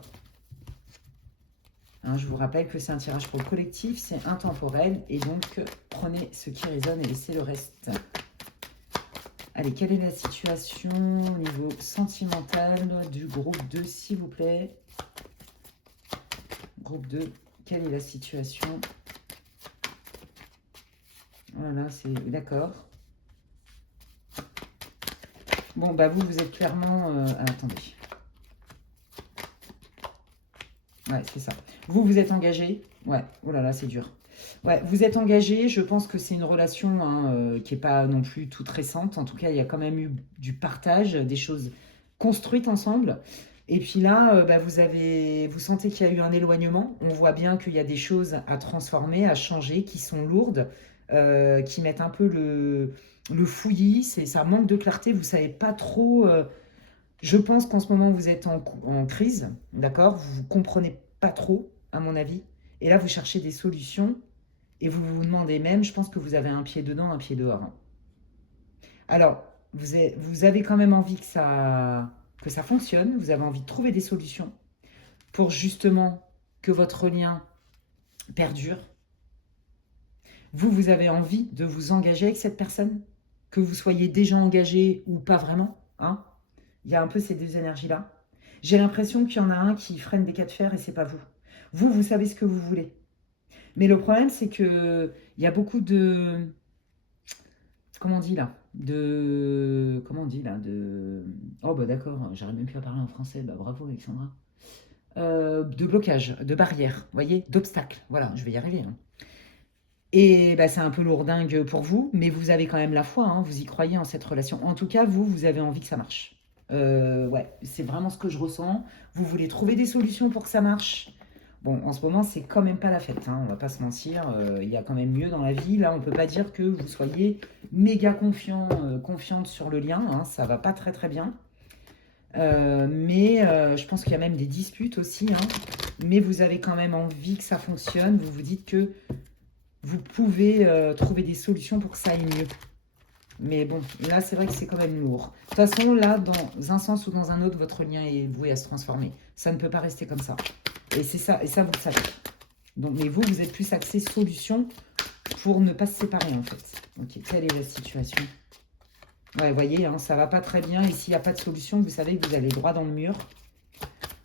Je vous rappelle que c'est un tirage pour le collectif, c'est intemporel, et donc prenez ce qui résonne et laissez le reste. Allez, quelle est la situation au niveau sentimental du groupe 2, s'il vous plaît? Groupe 2, quelle est la situation? Voilà, c'est d'accord. Bon, vous êtes clairement... attendez. Ouais, c'est ça. Vous êtes engagé. Ouais, oh là là, c'est dur. Ouais, vous êtes engagé. Je pense que c'est une relation qui n'est pas non plus toute récente. En tout cas, il y a quand même eu du partage, des choses construites ensemble. Et puis là, vous sentez qu'il y a eu un éloignement. On voit bien qu'il y a des choses à transformer, à changer, qui sont lourdes, qui mettent un peu le fouillis. Ça manque de clarté. Vous ne savez pas trop... Je pense qu'en ce moment, vous êtes en crise, d'accord? Vous ne comprenez pas trop, à mon avis. Et là, vous cherchez des solutions et vous vous demandez même, je pense que vous avez un pied dedans, un pied dehors. Alors, vous avez quand même envie que ça fonctionne, vous avez envie de trouver des solutions pour justement que votre lien perdure. Vous avez envie de vous engager avec cette personne, que vous soyez déjà engagé ou pas vraiment, Il y a un peu ces deux énergies-là. J'ai l'impression qu'il y en a un qui freine des cas de fer et c'est pas vous. Vous savez ce que vous voulez. Mais le problème, c'est que il y a beaucoup de... Comment on dit là? Comment on dit là? Oh d'accord, j'arrive même plus à parler en français. Bravo Alexandra. De blocage, de barrière, vous voyez? D'obstacles. Voilà, je vais y arriver. Et c'est un peu lourdingue pour vous, mais vous avez quand même la foi, vous y croyez en cette relation. En tout cas, vous avez envie que ça marche. Ouais, c'est vraiment ce que je ressens. Vous voulez trouver des solutions pour que ça marche. Bon, en ce moment, c'est quand même pas la fête, on va pas se mentir. Il y a quand même mieux dans la vie. Là, on peut pas dire que vous soyez méga confiante sur le lien. Ça va pas très très bien. Mais je pense qu'il y a même des disputes aussi. Mais vous avez quand même envie que ça fonctionne. Vous vous dites que vous pouvez trouver des solutions pour que ça aille mieux. Mais bon, là, c'est vrai que c'est quand même lourd. De toute façon, là, dans un sens ou dans un autre, votre lien est voué à se transformer. Ça ne peut pas rester comme ça. Et c'est ça, vous le savez. Donc, mais vous êtes plus axé solution pour ne pas se séparer, en fait. Ok, quelle est la situation? Ouais, vous voyez, ça va pas très bien. Et s'il n'y a pas de solution, vous savez que vous allez droit dans le mur.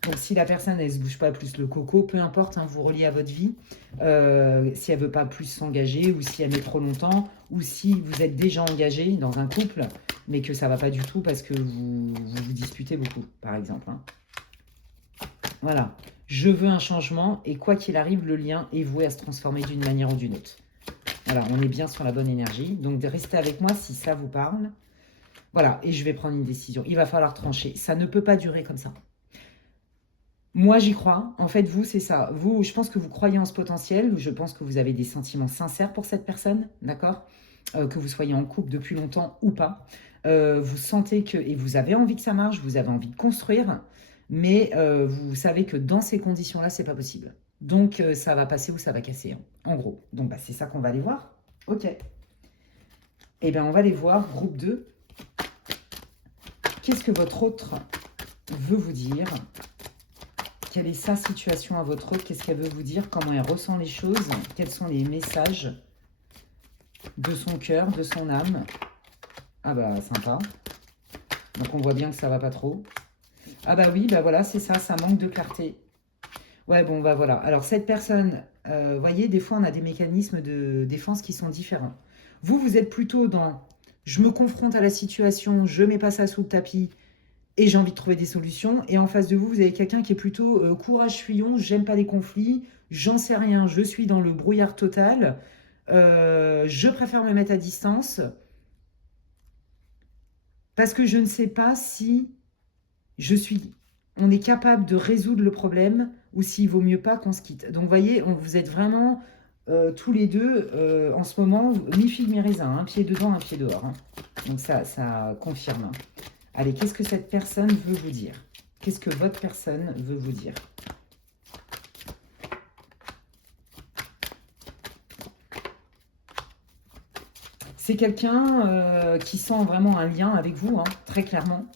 Donc, si la personne, elle ne se bouge pas plus le coco, peu importe, vous reliez à votre vie. Si elle ne veut pas plus s'engager, ou si elle met trop longtemps, ou si vous êtes déjà engagé dans un couple, mais que ça ne va pas du tout parce que vous disputez beaucoup, par exemple. Voilà. Je veux un changement, et quoi qu'il arrive, le lien est voué à se transformer d'une manière ou d'une autre. Voilà, on est bien sur la bonne énergie. Donc, restez avec moi si ça vous parle. Voilà, et je vais prendre une décision. Il va falloir trancher. Ça ne peut pas durer comme ça. Moi, j'y crois. En fait, vous, c'est ça. Vous, je pense que vous croyez en ce potentiel. Je pense que vous avez des sentiments sincères pour cette personne, d'accord? Que vous soyez en couple depuis longtemps ou pas. Vous sentez que, et vous avez envie que ça marche, vous avez envie de construire, mais vous savez que dans ces conditions-là, c'est pas possible. Donc, ça va passer ou ça va casser, hein, en gros. Donc, bah, c'est ça qu'on va aller voir. Ok. Eh bien, on va aller voir, groupe 2. Qu'est-ce que votre autre veut vous dire? Quelle est sa situation à votre autre? Qu'est-ce qu'elle veut vous dire? Comment elle ressent les choses? Quels sont les messages de son cœur, de son âme? Ah bah, sympa. Donc, on voit bien que ça va pas trop. Ah bah oui, bah voilà, c'est ça, ça manque de clarté. Ouais, bon, bah voilà. Alors, cette personne, voyez, des fois, on a des mécanismes de défense qui sont différents. Vous, vous êtes plutôt dans je me confronte à la situation, je mets pas ça sous le tapis et j'ai envie de trouver des solutions. Et en face de vous, vous avez quelqu'un qui est plutôt courage fuyons, j'aime pas les conflits, j'en sais rien, je suis dans le brouillard total, je préfère me mettre à distance parce que je ne sais pas si on est capable de résoudre le problème ou s'il vaut mieux pas qu'on se quitte. Donc, vous voyez, vous êtes vraiment tous les deux en ce moment, mi-figue, mi-raisin, un pied dedans, un pied dehors, hein. Donc, ça confirme. Allez, qu'est-ce que cette personne veut vous dire? Qu'est-ce que votre personne veut vous dire? C'est quelqu'un qui sent vraiment un lien avec vous, hein, très clairement.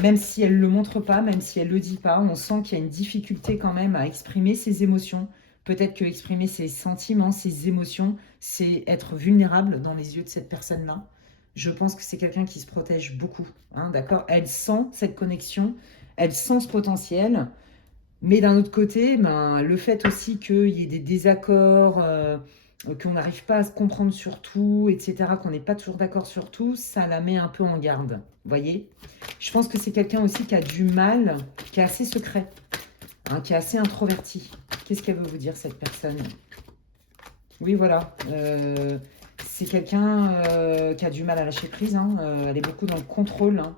Même si elle ne le montre pas, même si elle ne le dit pas, on sent qu'il y a une difficulté quand même à exprimer ses émotions. Peut-être que exprimer ses sentiments, ses émotions, c'est être vulnérable dans les yeux de cette personne-là. Je pense que c'est quelqu'un qui se protège beaucoup, hein, d'accord? Elle sent cette connexion, elle sent ce potentiel, mais d'un autre côté, ben, le fait aussi qu'il y ait des désaccords, qu'on n'arrive pas à se comprendre sur tout, etc., qu'on n'est pas toujours d'accord sur tout, ça la met un peu en garde, vous voyez? Je pense que c'est quelqu'un aussi qui a du mal, qui est assez secret, hein, qui est assez introverti. Qu'est-ce qu'elle veut vous dire, cette personne? Oui, voilà. C'est quelqu'un qui a du mal à lâcher prise, hein. Elle est beaucoup dans le contrôle, hein.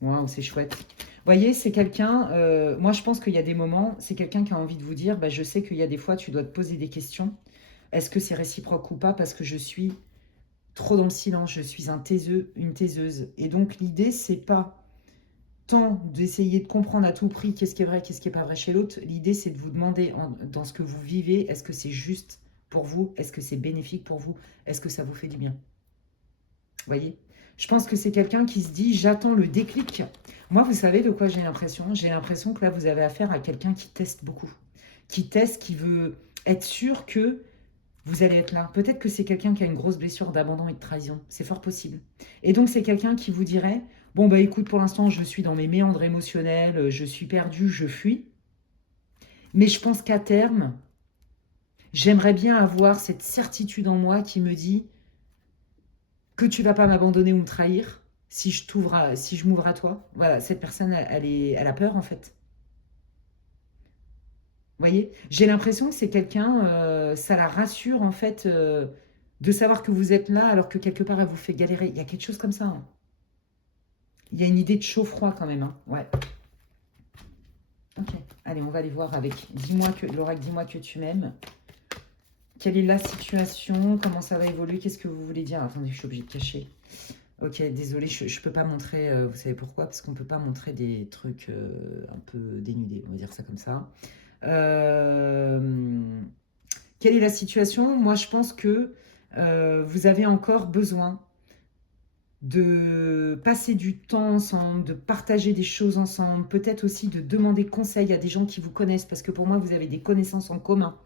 Waouh, c'est chouette. Vous voyez, c'est quelqu'un, moi je pense qu'il y a des moments, c'est quelqu'un qui a envie de vous dire, bah, je sais qu'il y a des fois, tu dois te poser des questions. Est-ce que c'est réciproque ou pas? Parce que je suis trop dans le silence, je suis un taiseux, une taiseuse. Et donc l'idée, c'est pas tant d'essayer de comprendre à tout prix qu'est-ce qui est vrai, qu'est-ce qui n'est pas vrai chez l'autre. L'idée, c'est de vous demander dans ce que vous vivez, est-ce que c'est juste pour vous? Est-ce que c'est bénéfique pour vous? Est-ce que ça vous fait du bien? Vous voyez? Je pense que c'est quelqu'un qui se dit, j'attends le déclic. Moi, vous savez de quoi j'ai l'impression? J'ai l'impression que là, vous avez affaire à quelqu'un qui teste beaucoup. Qui teste, qui veut être sûr que vous allez être là. Peut-être que c'est quelqu'un qui a une grosse blessure d'abandon et de trahison. C'est fort possible. Et donc, c'est quelqu'un qui vous dirait, bon, bah écoute, pour l'instant, je suis dans mes méandres émotionnels, je suis perdu, je fuis. Mais je pense qu'à terme, j'aimerais bien avoir cette certitude en moi qui me dit que tu vas pas m'abandonner ou me trahir si je m'ouvre à toi. Voilà, cette personne, elle a peur en fait. Vous voyez? J'ai l'impression que c'est quelqu'un, ça la rassure en fait de savoir que vous êtes là alors que quelque part elle vous fait galérer. Il y a quelque chose comme ça, hein. Il y a une idée de chaud-froid quand même, hein. Ouais. Ok. Allez, on va aller voir avec l'oracle, dis-moi que tu m'aimes. Quelle est la situation? Comment ça va évoluer? Qu'est-ce que vous voulez dire? Attendez, je suis obligée de cacher. Ok, désolé, je ne peux pas montrer, vous savez pourquoi? Parce qu'on ne peut pas montrer des trucs un peu dénudés, on va dire ça comme ça. Quelle est la situation? Moi, je pense que vous avez encore besoin de passer du temps ensemble, de partager des choses ensemble, peut-être aussi de demander conseil à des gens qui vous connaissent, parce que pour moi, vous avez des connaissances en commun,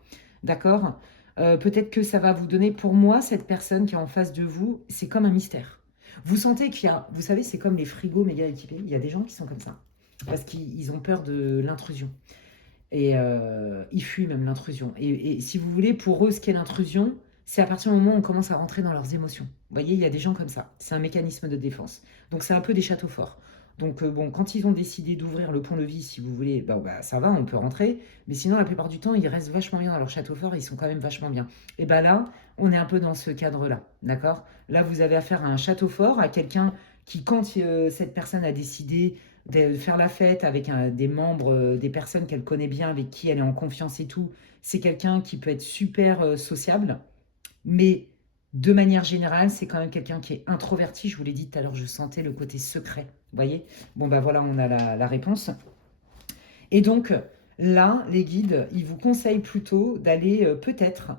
d'accord? Peut-être que ça va vous donner, pour moi, cette personne qui est en face de vous, c'est comme un mystère. Vous sentez qu'il y a, vous savez, c'est comme les frigos méga équipés, il y a des gens qui sont comme ça, parce qu'ils ont peur de l'intrusion. Et ils fuient même l'intrusion. Et si vous voulez, pour eux, ce qu'est l'intrusion, c'est à partir du moment où on commence à rentrer dans leurs émotions. Vous voyez, il y a des gens comme ça. C'est un mécanisme de défense. Donc c'est un peu des châteaux forts. Donc, bon, quand ils ont décidé d'ouvrir le pont-levis, si vous voulez, bah, ça va, on peut rentrer. Mais sinon, la plupart du temps, ils restent vachement bien dans leur château fort, ils sont quand même vachement bien. Et bah là, on est un peu dans ce cadre-là, d'accord? Là, vous avez affaire à un château fort, à quelqu'un qui, quand cette personne a décidé de faire la fête avec des membres, des personnes qu'elle connaît bien, avec qui elle est en confiance et tout, c'est quelqu'un qui peut être super sociable, mais de manière générale, c'est quand même quelqu'un qui est introverti. Je vous l'ai dit tout à l'heure, je sentais le côté secret. Vous voyez? Bon, bah voilà, on a la réponse. Et donc, là, les guides, ils vous conseillent plutôt d'aller peut-être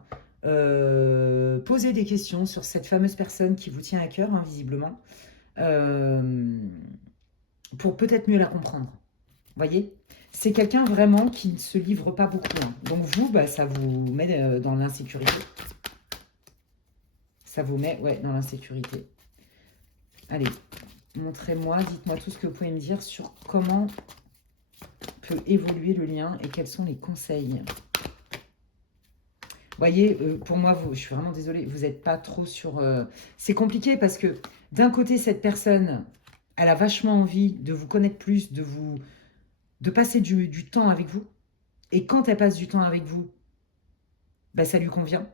poser des questions sur cette fameuse personne qui vous tient à cœur, hein, visiblement, euh, pour peut-être mieux la comprendre. Vous voyez? C'est quelqu'un vraiment qui ne se livre pas beaucoup, hein. Donc vous, bah, ça vous met dans l'insécurité. Ça vous met, ouais, dans l'insécurité. Allez, montrez-moi, dites-moi tout ce que vous pouvez me dire sur comment peut évoluer le lien et quels sont les conseils. Vous voyez, pour moi, je suis vraiment désolée, vous n'êtes pas trop sur... C'est compliqué parce que d'un côté, cette personne, elle a vachement envie de vous connaître plus, de passer du temps avec vous. Et quand elle passe du temps avec vous, bah, ça lui convient.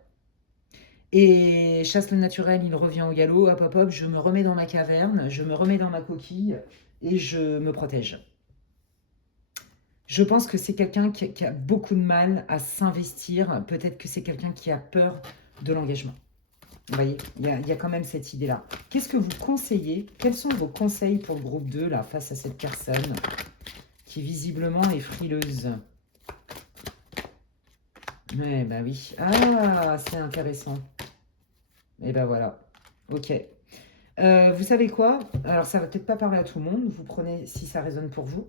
Et chasse le naturel, il revient au galop, hop, hop, hop, je me remets dans ma caverne, je me remets dans ma coquille et je me protège. Je pense que c'est quelqu'un qui a beaucoup de mal à s'investir. Peut-être que c'est quelqu'un qui a peur de l'engagement. Vous voyez, il y a quand même cette idée-là. Qu'est-ce que vous conseillez? Quels sont vos conseils pour le groupe 2, là, face à cette personne qui visiblement est frileuse? Ouais, bah oui. Ah, c'est intéressant. Et ben voilà. Ok. Vous savez quoi? Alors, ça va peut-être pas parler à tout le monde. Vous prenez si ça résonne pour vous.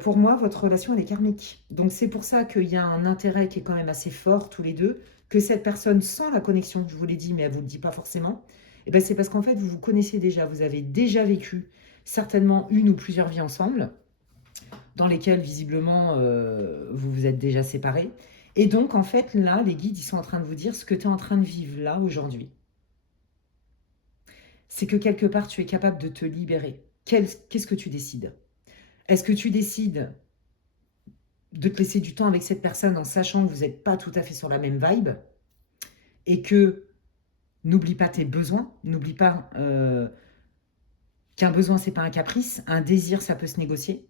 Pour moi, votre relation, elle est karmique. Donc, c'est pour ça qu'il y a un intérêt qui est quand même assez fort, tous les deux, que cette personne sent la connexion, je vous l'ai dit, mais elle ne vous le dit pas forcément. Et ben, c'est parce qu'en fait, vous vous connaissez déjà. Vous avez déjà vécu certainement une ou plusieurs vies ensemble, dans lesquelles, visiblement, vous vous êtes déjà séparés. Et donc, en fait, là, les guides, ils sont en train de vous dire ce que tu es en train de vivre là, aujourd'hui. C'est que quelque part, tu es capable de te libérer. Qu'est-ce que tu décides? Est-ce que tu décides de te laisser du temps avec cette personne en sachant que vous n'êtes pas tout à fait sur la même vibe et que n'oublie pas tes besoins, n'oublie pas qu'un besoin, c'est pas un caprice, un désir, ça peut se négocier.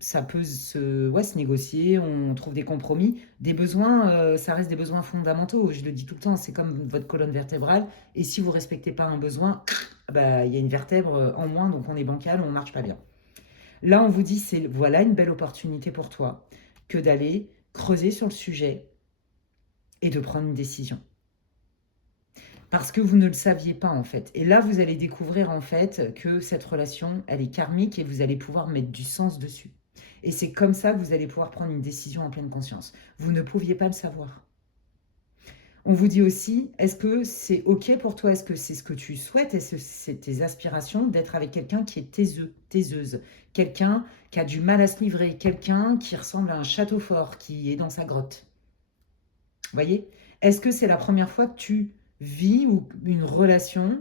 Ça peut se négocier, on trouve des compromis. Des besoins, ça reste des besoins fondamentaux. Je le dis tout le temps, c'est comme votre colonne vertébrale. Et si vous ne respectez pas un besoin, bah, y a une vertèbre en moins, donc on est bancal, on ne marche pas bien. Là, on vous dit, voilà une belle opportunité pour toi que d'aller creuser sur le sujet et de prendre une décision. Parce que vous ne le saviez pas, en fait. Et là, vous allez découvrir, en fait, que cette relation, elle est karmique et vous allez pouvoir mettre du sens dessus. Et c'est comme ça que vous allez pouvoir prendre une décision en pleine conscience. Vous ne pouviez pas le savoir. On vous dit aussi, est-ce que c'est OK pour toi? Est-ce que c'est ce que tu souhaites? Est-ce que c'est tes aspirations d'être avec quelqu'un qui est taiseuse? Quelqu'un qui a du mal à se livrer? Quelqu'un qui ressemble à un château fort, qui est dans sa grotte? Vous voyez? Est-ce que c'est la première fois que tu vis ou une relation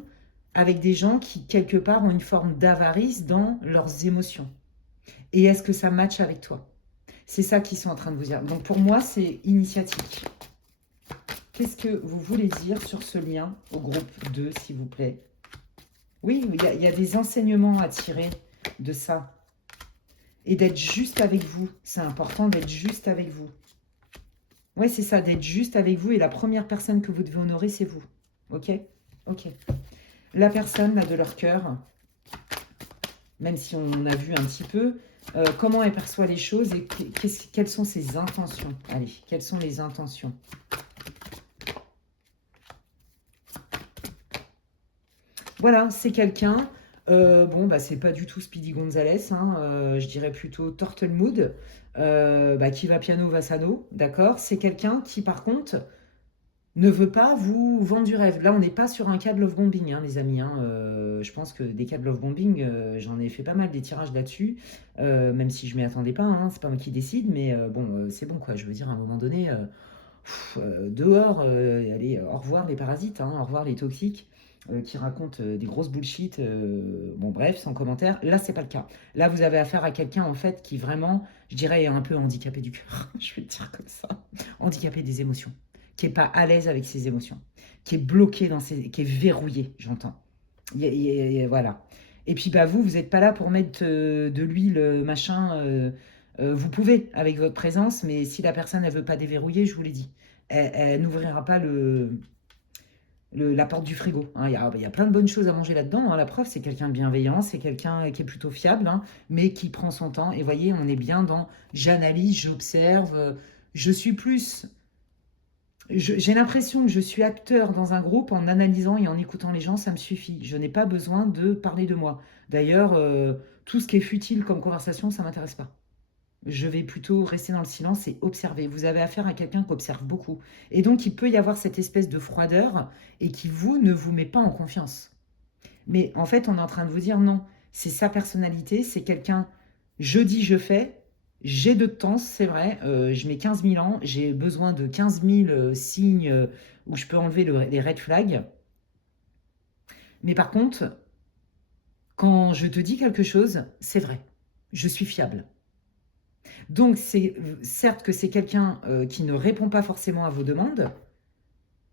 avec des gens qui, quelque part, ont une forme d'avarice dans leurs émotions? Et est-ce que ça matche avec toi? C'est ça qu'ils sont en train de vous dire. Donc pour moi, c'est initiatique. Qu'est-ce que vous voulez dire sur ce lien au groupe 2, s'il vous plaît? Oui, il y a des enseignements à tirer de ça. Et d'être juste avec vous. C'est important d'être juste avec vous. Oui, c'est ça, d'être juste avec vous. Et la première personne que vous devez honorer, c'est vous. Ok? Ok. La personne, là, de leur cœur, même si on a vu un petit peu, comment elle perçoit les choses et quelles sont ses intentions. Allez, quelles sont les intentions? Voilà, c'est quelqu'un, bon, bah, c'est pas du tout Speedy Gonzalez, hein, je dirais plutôt Tortelmood, bah, qui va piano va sano, d'accord? C'est quelqu'un qui, par contre, ne veut pas vous vendre du rêve. Là, on n'est pas sur un cas de love bombing, hein, les amis, hein, je pense que des cas de love bombing, j'en ai fait pas mal des tirages là-dessus, même si je m'y attendais pas, hein, c'est pas moi qui décide, mais bon, c'est bon, quoi. Je veux dire, à un moment donné, Dehors, allez, au revoir les parasites, hein, au revoir les toxiques qui racontent des grosses bullshit. Bon, bref, sans commentaire. Là, c'est pas le cas. Là, vous avez affaire à quelqu'un, en fait, qui vraiment, je dirais, est un peu handicapé du cœur. Je vais le dire comme ça. Handicapé des émotions. Qui est pas à l'aise avec ses émotions. Qui est bloqué dans ses... qui est verrouillé, j'entends. Voilà. Et puis, bah, vous n'êtes pas là pour mettre de l'huile, machin. Vous pouvez, avec votre présence, mais si la personne, elle veut pas déverrouiller, je vous l'ai dit, elle n'ouvrira pas la porte du frigo, hein. Il y a plein de bonnes choses à manger là-dedans, hein. La preuve, c'est quelqu'un de bienveillant, c'est quelqu'un qui est plutôt fiable, hein, mais qui prend son temps. Et voyez, on est bien dans j'analyse, j'observe, je suis plus. J'ai l'impression que je suis acteur dans un groupe en analysant et en écoutant les gens, ça me suffit. Je n'ai pas besoin de parler de moi. D'ailleurs, tout ce qui est futile comme conversation, ça ne m'intéresse pas. Je vais plutôt rester dans le silence et observer. Vous avez affaire à quelqu'un qui observe beaucoup. Et donc, il peut y avoir cette espèce de froideur et qui, vous, ne vous met pas en confiance. Mais en fait, on est en train de vous dire non. C'est sa personnalité, c'est quelqu'un, je dis, je fais. J'ai de temps, c'est vrai. Je mets 15 000 ans. J'ai besoin de 15 000 signes où je peux enlever les red flags. Mais par contre, quand je te dis quelque chose, c'est vrai. Je suis fiable. Donc, c'est certes que c'est quelqu'un qui ne répond pas forcément à vos demandes,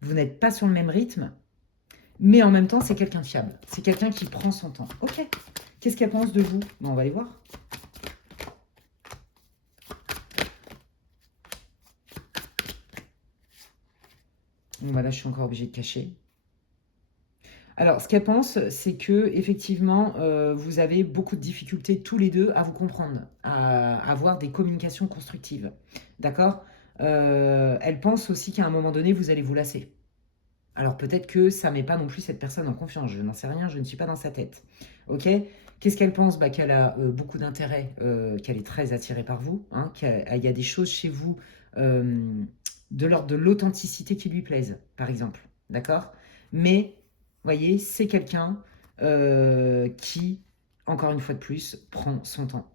vous n'êtes pas sur le même rythme, mais en même temps, c'est quelqu'un de fiable. C'est quelqu'un qui prend son temps. Ok, qu'est-ce qu'elle pense de vous? Bon, on va aller voir. Bon, bah là, je suis encore obligée de cacher. Alors, ce qu'elle pense, c'est que effectivement, vous avez beaucoup de difficultés tous les deux à vous comprendre, à avoir des communications constructives. D'accord. Elle pense aussi qu'à un moment donné, vous allez vous lasser. Alors peut-être que ça ne met pas non plus cette personne en confiance. Je n'en sais rien, je ne suis pas dans sa tête. Ok. Qu'est-ce qu'elle pense? Bah, qu'elle a beaucoup d'intérêt, qu'elle est très attirée par vous, hein, qu'il y a des choses chez vous euh, de l'ordre de l'authenticité qui lui plaisent, par exemple. D'accord. Mais, voyez, c'est quelqu'un qui, encore une fois de plus, prend son temps.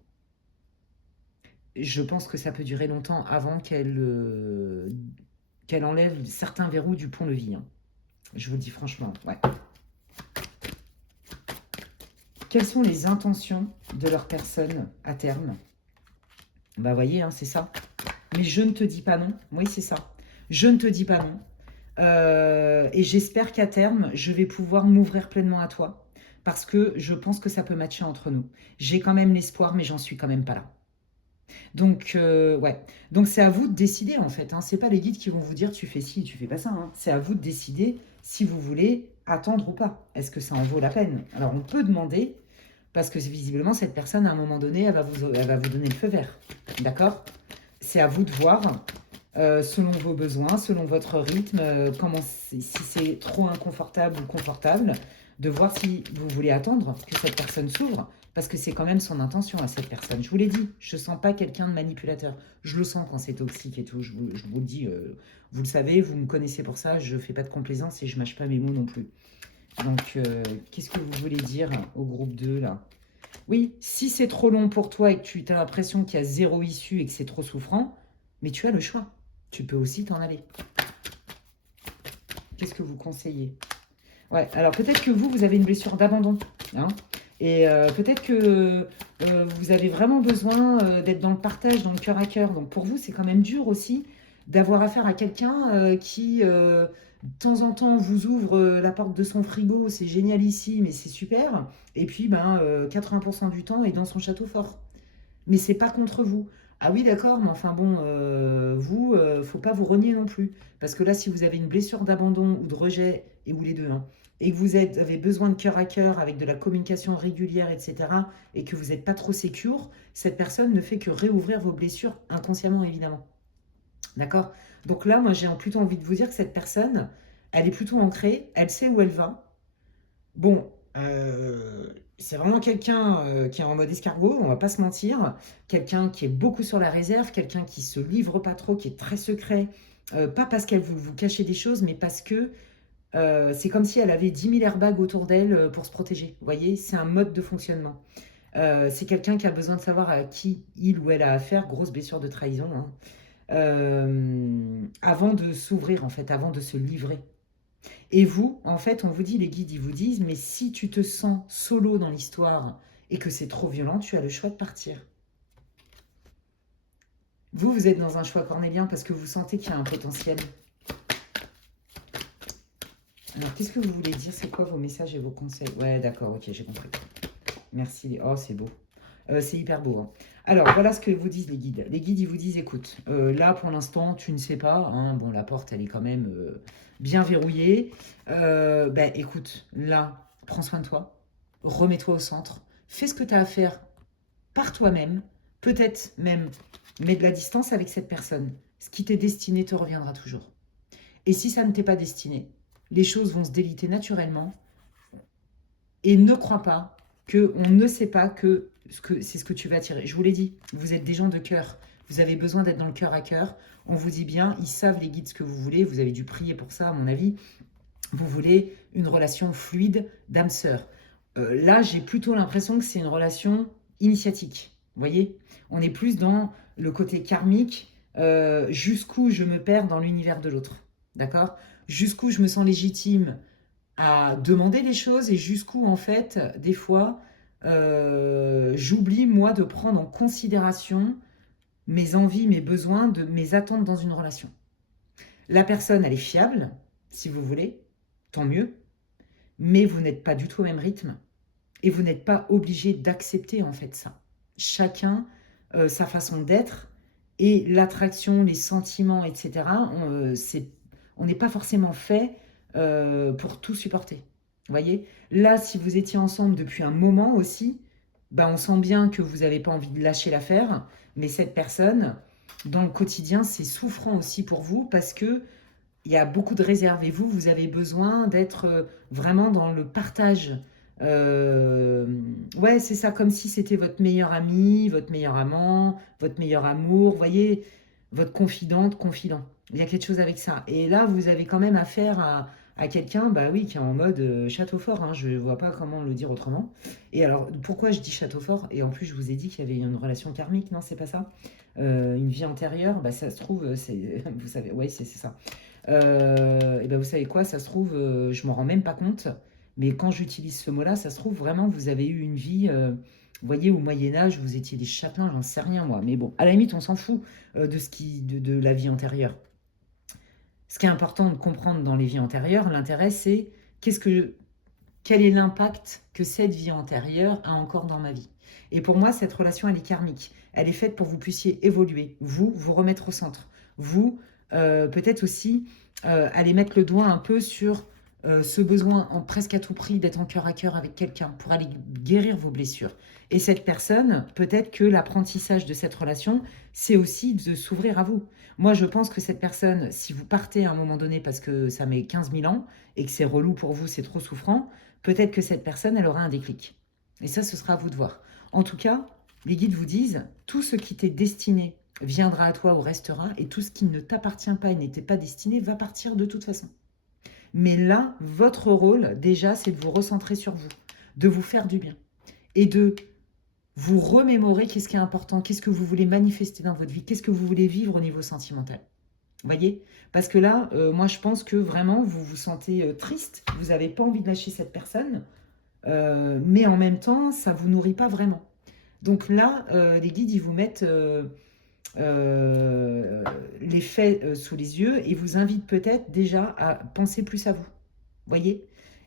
Je pense que ça peut durer longtemps avant qu'elle enlève certains verrous du pont-levis, hein. Je vous le dis franchement, ouais. Quelles sont les intentions de leur personne à terme? Bah voyez, hein, c'est ça. Mais je ne te dis pas non. Oui, c'est ça. Je ne te dis pas non. Et j'espère qu'à terme, je vais pouvoir m'ouvrir pleinement à toi. Parce que je pense que ça peut matcher entre nous. J'ai quand même l'espoir, mais j'en suis quand même pas là. Donc, ouais. Donc, c'est à vous de décider, en fait, hein. C'est pas les guides qui vont vous dire tu fais ci, tu fais pas ça, hein. C'est à vous de décider si vous voulez attendre ou pas. Est-ce que ça en vaut la peine? Alors, on peut demander, parce que visiblement, cette personne, à un moment donné, elle va vous donner le feu vert. D'accord? C'est à vous de voir, selon vos besoins, selon votre rythme, si c'est trop inconfortable ou confortable, de voir si vous voulez attendre que cette personne s'ouvre, parce que c'est quand même son intention à cette personne. Je vous l'ai dit, je ne sens pas quelqu'un de manipulateur. Je le sens quand c'est toxique et tout, je vous le dis, vous le savez, vous me connaissez pour ça, je ne fais pas de complaisance et je ne mâche pas mes mots non plus. Donc, qu'est-ce que vous voulez dire au groupe 2, là? Oui, si c'est trop long pour toi et que tu as l'impression qu'il y a zéro issue et que c'est trop souffrant, mais tu as le choix. Tu peux aussi t'en aller. Qu'est-ce que vous conseillez? Ouais, alors peut-être que vous avez une blessure d'abandon, hein, et peut-être que vous avez vraiment besoin d'être dans le partage, dans le cœur à cœur. Donc pour vous, c'est quand même dur aussi d'avoir affaire à quelqu'un qui, de temps en temps, vous ouvre la porte de son frigo. C'est génial ici, mais c'est super. Et puis, ben, 80% du temps est dans son château fort. Mais c'est pas contre vous. Ah oui, d'accord, mais enfin bon, vous, faut pas vous renier non plus. Parce que là, si vous avez une blessure d'abandon ou de rejet, et ou les deux, hein, et que vous avez besoin de cœur à cœur avec de la communication régulière, etc., et que vous n'êtes pas trop sécure, cette personne ne fait que réouvrir vos blessures inconsciemment, évidemment. D'accord? Donc là, moi, j'ai plutôt envie de vous dire que cette personne, elle est plutôt ancrée, elle sait où elle va. Bon, c'est vraiment quelqu'un qui est en mode escargot, on va pas se mentir. Quelqu'un qui est beaucoup sur la réserve, quelqu'un qui se livre pas trop, qui est très secret. Pas parce qu'elle vous cacher des choses, mais parce que c'est comme si elle avait 10 000 airbags autour d'elle pour se protéger. Vous voyez, c'est un mode de fonctionnement. C'est quelqu'un qui a besoin de savoir à qui il ou elle a affaire, grosse blessure de trahison, hein. avant de s'ouvrir, en fait, avant de se livrer. Et vous, en fait, on vous dit, les guides, ils vous disent, mais si tu te sens solo dans l'histoire et que c'est trop violent, tu as le choix de partir. Vous, vous êtes dans un choix cornélien parce que vous sentez qu'il y a un potentiel. Alors, qu'est-ce que vous voulez dire? C'est quoi vos messages et vos conseils? Ouais, d'accord, ok, j'ai compris. Merci. Oh, c'est beau. C'est hyper beau. Hein. Alors, voilà ce que vous disent les guides. Les guides, ils vous disent, écoute, là, pour l'instant, tu ne sais pas. Hein, bon, la porte, elle est quand même bien verrouillée. Ben, écoute, là, prends soin de toi. Remets-toi au centre. Fais ce que tu as à faire par toi-même. Peut-être même, mets de la distance avec cette personne. Ce qui t'est destiné te reviendra toujours. Et si ça ne t'est pas destiné, les choses vont se déliter naturellement. Et ne crois pas qu'on ne sait pas que c'est ce que tu vas attirer. Je vous l'ai dit, vous êtes des gens de cœur. Vous avez besoin d'être dans le cœur à cœur. On vous dit bien, ils savent les guides ce que vous voulez. Vous avez dû prier pour ça, à mon avis. Vous voulez une relation fluide d'âme sœur. Là, j'ai plutôt l'impression que c'est une relation initiatique. Vous voyez? On est plus dans le côté karmique, jusqu'où je me perds dans l'univers de l'autre. D'accord? Jusqu'où je me sens légitime à demander les choses et jusqu'où, en fait, des fois, j'oublie, moi, de prendre en considération mes envies, mes besoins, mes attentes dans une relation. La personne, elle est fiable, si vous voulez, tant mieux, mais vous n'êtes pas du tout au même rythme et vous n'êtes pas obligé d'accepter, en fait, ça. Chacun, sa façon d'être et l'attraction, les sentiments, etc., on n'est pas forcément fait pour tout supporter. Vous voyez? Là, si vous étiez ensemble depuis un moment aussi, ben, on sent bien que vous n'avez pas envie de lâcher l'affaire, mais cette personne, dans le quotidien, c'est souffrant aussi pour vous parce que il y a beaucoup de réserves et vous, vous avez besoin d'être vraiment dans le partage. Euh, ouais, c'est ça, comme si c'était votre meilleur ami, votre meilleur amant, votre meilleur amour, vous voyez, votre confidente, confident. Il y a quelque chose avec ça. Et là, vous avez quand même affaire à quelqu'un, bah oui, qui est en mode château fort, hein, je ne vois pas comment le dire autrement. Et alors, pourquoi je dis château fort? Et en plus, je vous ai dit qu'il y avait une relation karmique, non, c'est pas ça? Une vie antérieure, bah ça se trouve, vous savez, oui, c'est ça. Et ben vous savez quoi, ça se trouve, je m'en rends même pas compte, mais quand j'utilise ce mot-là, ça se trouve vraiment vous avez eu une vie, vous voyez, au Moyen-Âge, vous étiez des châtelains, j'en sais rien moi, mais bon, à la limite, on s'en fout de la vie antérieure. Ce qui est important de comprendre dans les vies antérieures, l'intérêt c'est quel est l'impact que cette vie antérieure a encore dans ma vie. Et pour moi, cette relation, elle est karmique. Elle est faite pour que vous puissiez évoluer, vous remettre au centre. Vous, peut-être aussi, aller mettre le doigt un peu sur ce besoin en presque à tout prix d'être en cœur à cœur avec quelqu'un pour aller guérir vos blessures. Et cette personne, peut-être que l'apprentissage de cette relation, c'est aussi de s'ouvrir à vous. Moi, je pense que cette personne, si vous partez à un moment donné parce que ça met 15 000 ans et que c'est relou pour vous, c'est trop souffrant, peut-être que cette personne, elle aura un déclic. Et ça, ce sera à vous de voir. En tout cas, les guides vous disent, tout ce qui t'est destiné viendra à toi ou restera, et tout ce qui ne t'appartient pas et n'était pas destiné va partir de toute façon. Mais là, votre rôle, déjà, c'est de vous recentrer sur vous, de vous faire du bien, et de vous remémorer qu'est-ce qui est important, qu'est-ce que vous voulez manifester dans votre vie, qu'est-ce que vous voulez vivre au niveau sentimental. Vous voyez? Parce que là, moi, je pense que vraiment, vous vous sentez triste, vous n'avez pas envie de lâcher cette personne, mais en même temps, ça ne vous nourrit pas vraiment. Donc là, les guides, ils vous mettent les faits sous les yeux et vous invitent peut-être déjà à penser plus à vous. Voyez?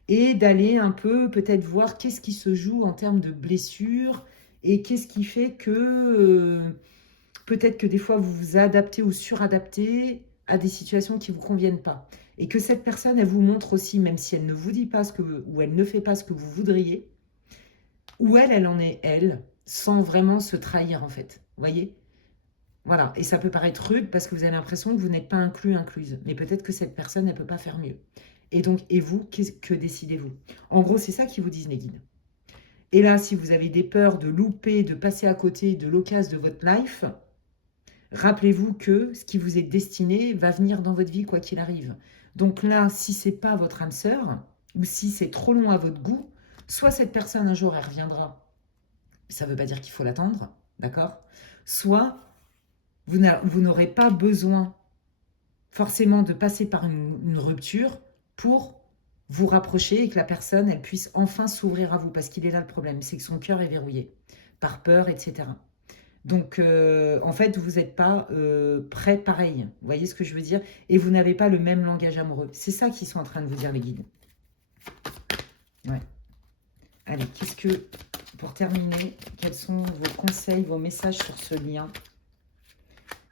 Et d'aller un peu peut-être voir qu'est-ce qui se joue en termes de blessures et qu'est-ce qui fait que peut-être que des fois vous vous adaptez ou suradaptez à des situations qui ne vous conviennent pas. Et que cette personne, elle vous montre aussi, même si elle ne vous dit pas ou elle ne fait pas ce que vous voudriez, où elle en est elle, sans vraiment se trahir en fait. Vous voyez? Voilà. Et ça peut paraître rude parce que vous avez l'impression que vous n'êtes pas inclus, incluse. Mais peut-être que cette personne, elle ne peut pas faire mieux. Et donc, et vous, que décidez-vous? En gros, c'est ça qu'ils vous disent les guides. Et là, si vous avez des peurs de louper, de passer à côté de l'occasion de votre life, rappelez-vous que ce qui vous est destiné va venir dans votre vie quoi qu'il arrive. Donc là, si c'est pas votre âme sœur, ou si c'est trop long à votre goût, soit cette personne un jour elle reviendra, ça ne veut pas dire qu'il faut l'attendre, d'accord? Soit Vous n'aurez pas besoin forcément de passer par une rupture pour vous rapprocher et que la personne, elle puisse enfin s'ouvrir à vous. Parce qu'il est là le problème, c'est que son cœur est verrouillé par peur, etc. Donc, en fait, vous n'êtes pas prêt pareil. Vous voyez ce que je veux dire? Et vous n'avez pas le même langage amoureux. C'est ça qu'ils sont en train de vous dire, les guides. Ouais. Allez, pour terminer, quels sont vos conseils, vos messages sur ce lien?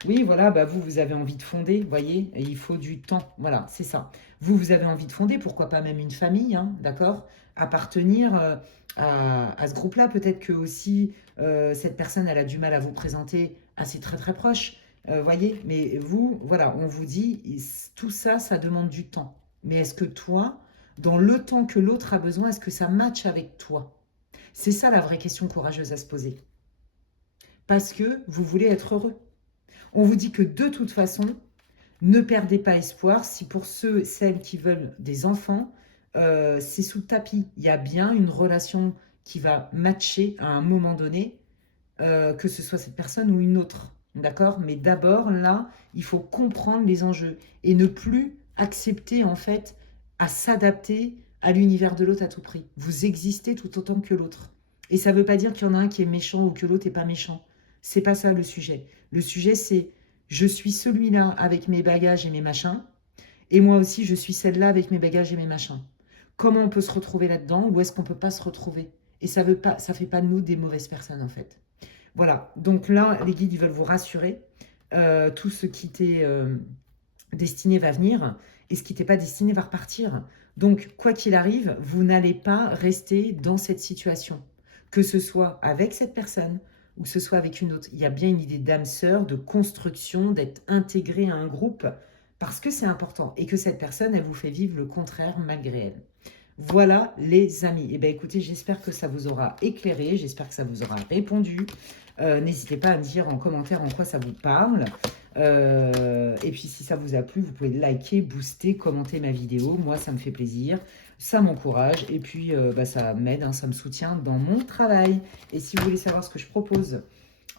Oui, voilà, bah vous avez envie de fonder, vous voyez, et il faut du temps. Voilà, c'est ça. Vous avez envie de fonder, pourquoi pas même une famille, hein, d'accord? Appartenir à ce groupe-là. Peut-être que aussi, cette personne, elle a du mal à vous présenter à ses très très proches, voyez? Mais vous, voilà, on vous dit, tout ça, ça demande du temps. Mais est-ce que toi, dans le temps que l'autre a besoin, est-ce que ça matche avec toi? C'est ça la vraie question courageuse à se poser. Parce que vous voulez être heureux. On vous dit que de toute façon, ne perdez pas espoir. Si pour ceux, celles qui veulent des enfants, c'est sous le tapis. Il y a bien une relation qui va matcher à un moment donné, que ce soit cette personne ou une autre. D'accord? Mais d'abord, là, il faut comprendre les enjeux et ne plus accepter, en fait, à s'adapter à l'univers de l'autre à tout prix. Vous existez tout autant que l'autre. Et ça ne veut pas dire qu'il y en a un qui est méchant ou que l'autre n'est pas méchant. C'est pas ça le sujet. Le sujet, c'est je suis celui-là avec mes bagages et mes machins, et moi aussi, je suis celle-là avec mes bagages et mes machins. Comment on peut se retrouver là-dedans ou est-ce qu'on ne peut pas se retrouver? Et ça ne fait pas de nous des mauvaises personnes, en fait. Voilà, donc là, les guides, ils veulent vous rassurer. Tout ce qui t'est destiné va venir, et ce qui t'est pas destiné va repartir. Donc, quoi qu'il arrive, vous n'allez pas rester dans cette situation. Que ce soit avec cette personne ou que ce soit avec une autre. Il y a bien une idée d'âme sœur, de construction, d'être intégré à un groupe, parce que c'est important, et que cette personne, elle vous fait vivre le contraire malgré elle. Voilà les amis. Eh bien écoutez, j'espère que ça vous aura éclairé, j'espère que ça vous aura répondu. N'hésitez pas à me dire en commentaire en quoi ça vous parle. Et puis si ça vous a plu, vous pouvez liker, booster, commenter ma vidéo. Moi, ça me fait plaisir, ça m'encourage et puis ça m'aide, hein, ça me soutient dans mon travail. Et si vous voulez savoir ce que je propose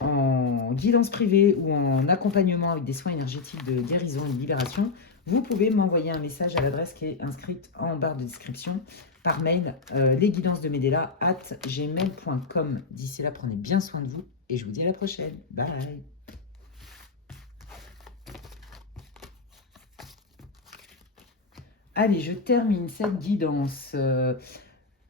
en guidance privée ou en accompagnement avec des soins énergétiques de guérison et de libération, vous pouvez m'envoyer un message à l'adresse qui est inscrite en barre de description par mail, lesguidancesdemedela@gmail.com. D'ici là, prenez bien soin de vous et je vous dis à la prochaine. Bye. Allez, je termine cette guidance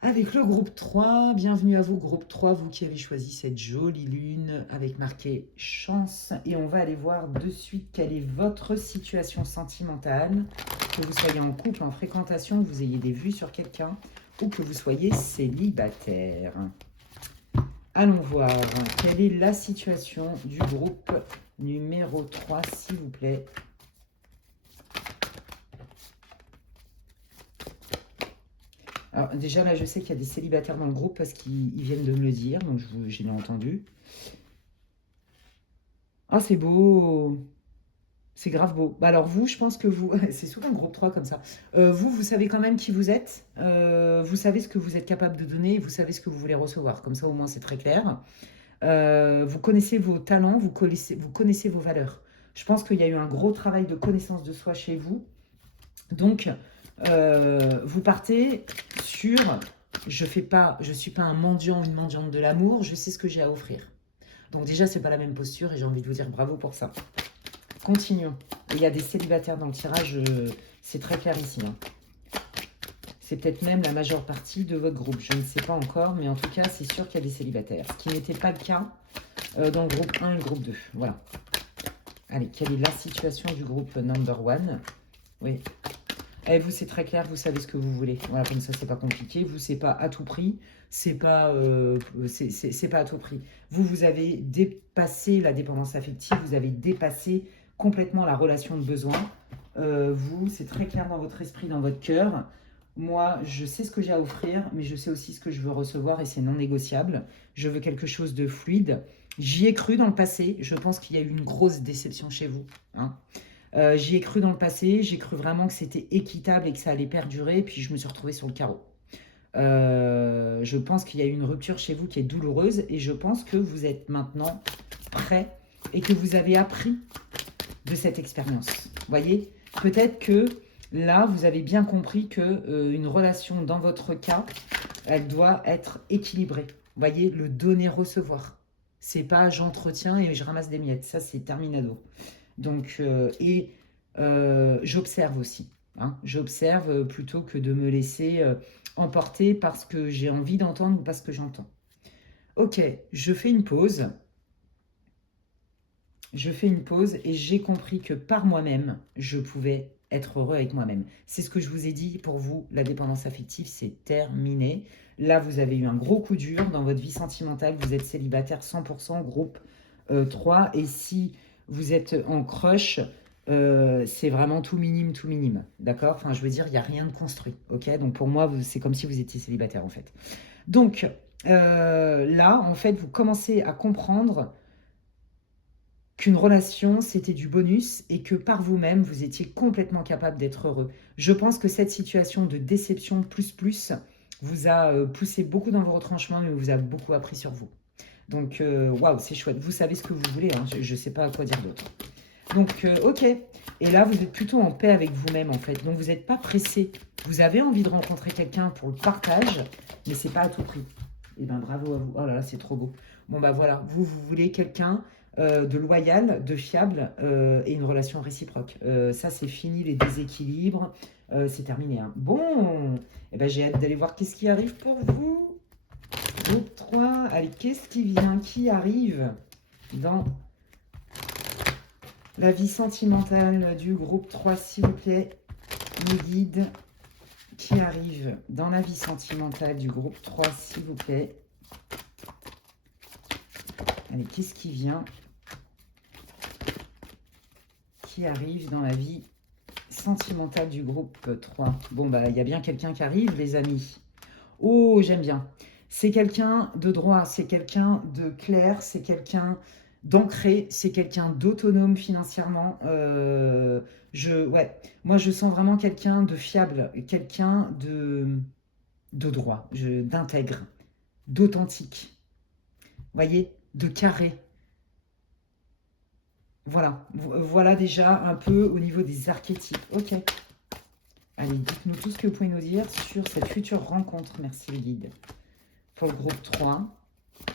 avec le groupe 3. Bienvenue à vous, groupe 3, vous qui avez choisi cette jolie lune avec marqué chance. Et on va aller voir de suite quelle est votre situation sentimentale, que vous soyez en couple, en fréquentation, que vous ayez des vues sur quelqu'un ou que vous soyez célibataire. Allons voir quelle est la situation du groupe numéro 3, s'il vous plaît. Alors déjà là, je sais qu'il y a des célibataires dans le groupe parce qu'ils viennent de me le dire, donc je l'ai entendu. Ah, c'est beau! C'est grave beau. Bah alors vous, je pense que vous, c'est souvent le groupe 3 comme ça. Vous savez quand même qui vous êtes. Vous savez ce que vous êtes capable de donner et vous savez ce que vous voulez recevoir. Comme ça, au moins, c'est très clair. Vous connaissez vos talents, vous connaissez vos valeurs. Je pense qu'il y a eu un gros travail de connaissance de soi chez vous. Donc, vous partez sur je suis pas un mendiant ou une mendiante de l'amour, je sais ce que j'ai à offrir. Donc déjà, c'est pas la même posture et j'ai envie de vous dire bravo pour ça. Continuons. Il y a des célibataires dans le tirage, c'est très clair ici. Hein. C'est peut-être même la majeure partie de votre groupe. Je ne sais pas encore, mais en tout cas, c'est sûr qu'il y a des célibataires. Ce qui n'était pas le cas dans le groupe 1 et le groupe 2. Voilà. Allez, quelle est la situation du groupe number 1? Oui. Et vous, c'est très clair, vous savez ce que vous voulez. Voilà, comme ça, c'est pas compliqué. Vous, c'est pas à tout prix. C'est pas à tout prix. Vous avez dépassé la dépendance affective. Vous avez dépassé complètement la relation de besoin. Vous, c'est très clair dans votre esprit, dans votre cœur. Moi, je sais ce que j'ai à offrir, mais je sais aussi ce que je veux recevoir et c'est non négociable. Je veux quelque chose de fluide. J'y ai cru dans le passé. Je pense qu'il y a eu une grosse déception chez vous. Hein. J'y ai cru dans le passé. J'ai cru vraiment que c'était équitable et que ça allait perdurer. Puis je me suis retrouvée sur le carreau. Je pense qu'il y a eu une rupture chez vous qui est douloureuse et je pense que vous êtes maintenant prêt et que vous avez appris de cette expérience. Vous voyez, peut-être que là, vous avez bien compris que une relation, dans votre cas, elle doit être équilibrée. Vous voyez, le donner-recevoir. C'est pas j'entretiens et je ramasse des miettes. Ça, c'est terminado. Donc, j'observe aussi. Hein. J'observe plutôt que de me laisser emporter parce que j'ai envie d'entendre ou parce que j'entends. Ok, je fais une pause. Je fais une pause et j'ai compris que par moi-même, je pouvais être heureux avec moi-même. C'est ce que je vous ai dit pour vous, la dépendance affective, c'est terminé. Là, vous avez eu un gros coup dur dans votre vie sentimentale, vous êtes célibataire 100%, groupe 3, et si vous êtes en crush, c'est vraiment tout minime, d'accord? Enfin, je veux dire, il n'y a rien de construit, ok? Donc pour moi, c'est comme si vous étiez célibataire, en fait. Donc, là, en fait, vous commencez à comprendre qu'une relation, c'était du bonus et que par vous-même, vous étiez complètement capable d'être heureux. Je pense que cette situation de déception plus vous a poussé beaucoup dans vos retranchements, mais vous a beaucoup appris sur vous. Donc, waouh, c'est chouette. Vous savez ce que vous voulez, hein. Je ne sais pas quoi dire d'autre. Donc, ok. Et là, vous êtes plutôt en paix avec vous-même, en fait. Donc, vous n'êtes pas pressé. Vous avez envie de rencontrer quelqu'un pour le partage, mais c'est pas à tout prix. Eh bien, bravo à vous. Oh là là, c'est trop beau. Bon, bah voilà. Vous voulez quelqu'un de loyal, de fiable et une relation réciproque. Ça, c'est fini, les déséquilibres. C'est terminé. Hein. Bon, eh ben, j'ai hâte d'aller voir qu'est-ce qui arrive pour vous. Groupe 3. Allez, qu'est-ce qui vient, qui arrive dans la vie sentimentale du groupe 3, s'il vous plaît, mes guides qui arrivent dans la vie sentimentale du groupe 3, s'il vous plaît. Allez, qu'est-ce qui vient? Qui arrive dans la vie sentimentale du groupe 3? Bon, bah, il y a bien quelqu'un qui arrive, les amis. Oh, j'aime bien. C'est quelqu'un de droit, c'est quelqu'un de clair, c'est quelqu'un d'ancré, c'est quelqu'un d'autonome financièrement. Ouais, moi, je sens vraiment quelqu'un de fiable, quelqu'un de droit, d'intègre, d'authentique. Voyez, de carré. Voilà, voilà déjà un peu au niveau des archétypes. Ok. Allez, dites-nous tout ce que vous pouvez nous dire sur cette future rencontre. Merci les guides. Pour le groupe 3.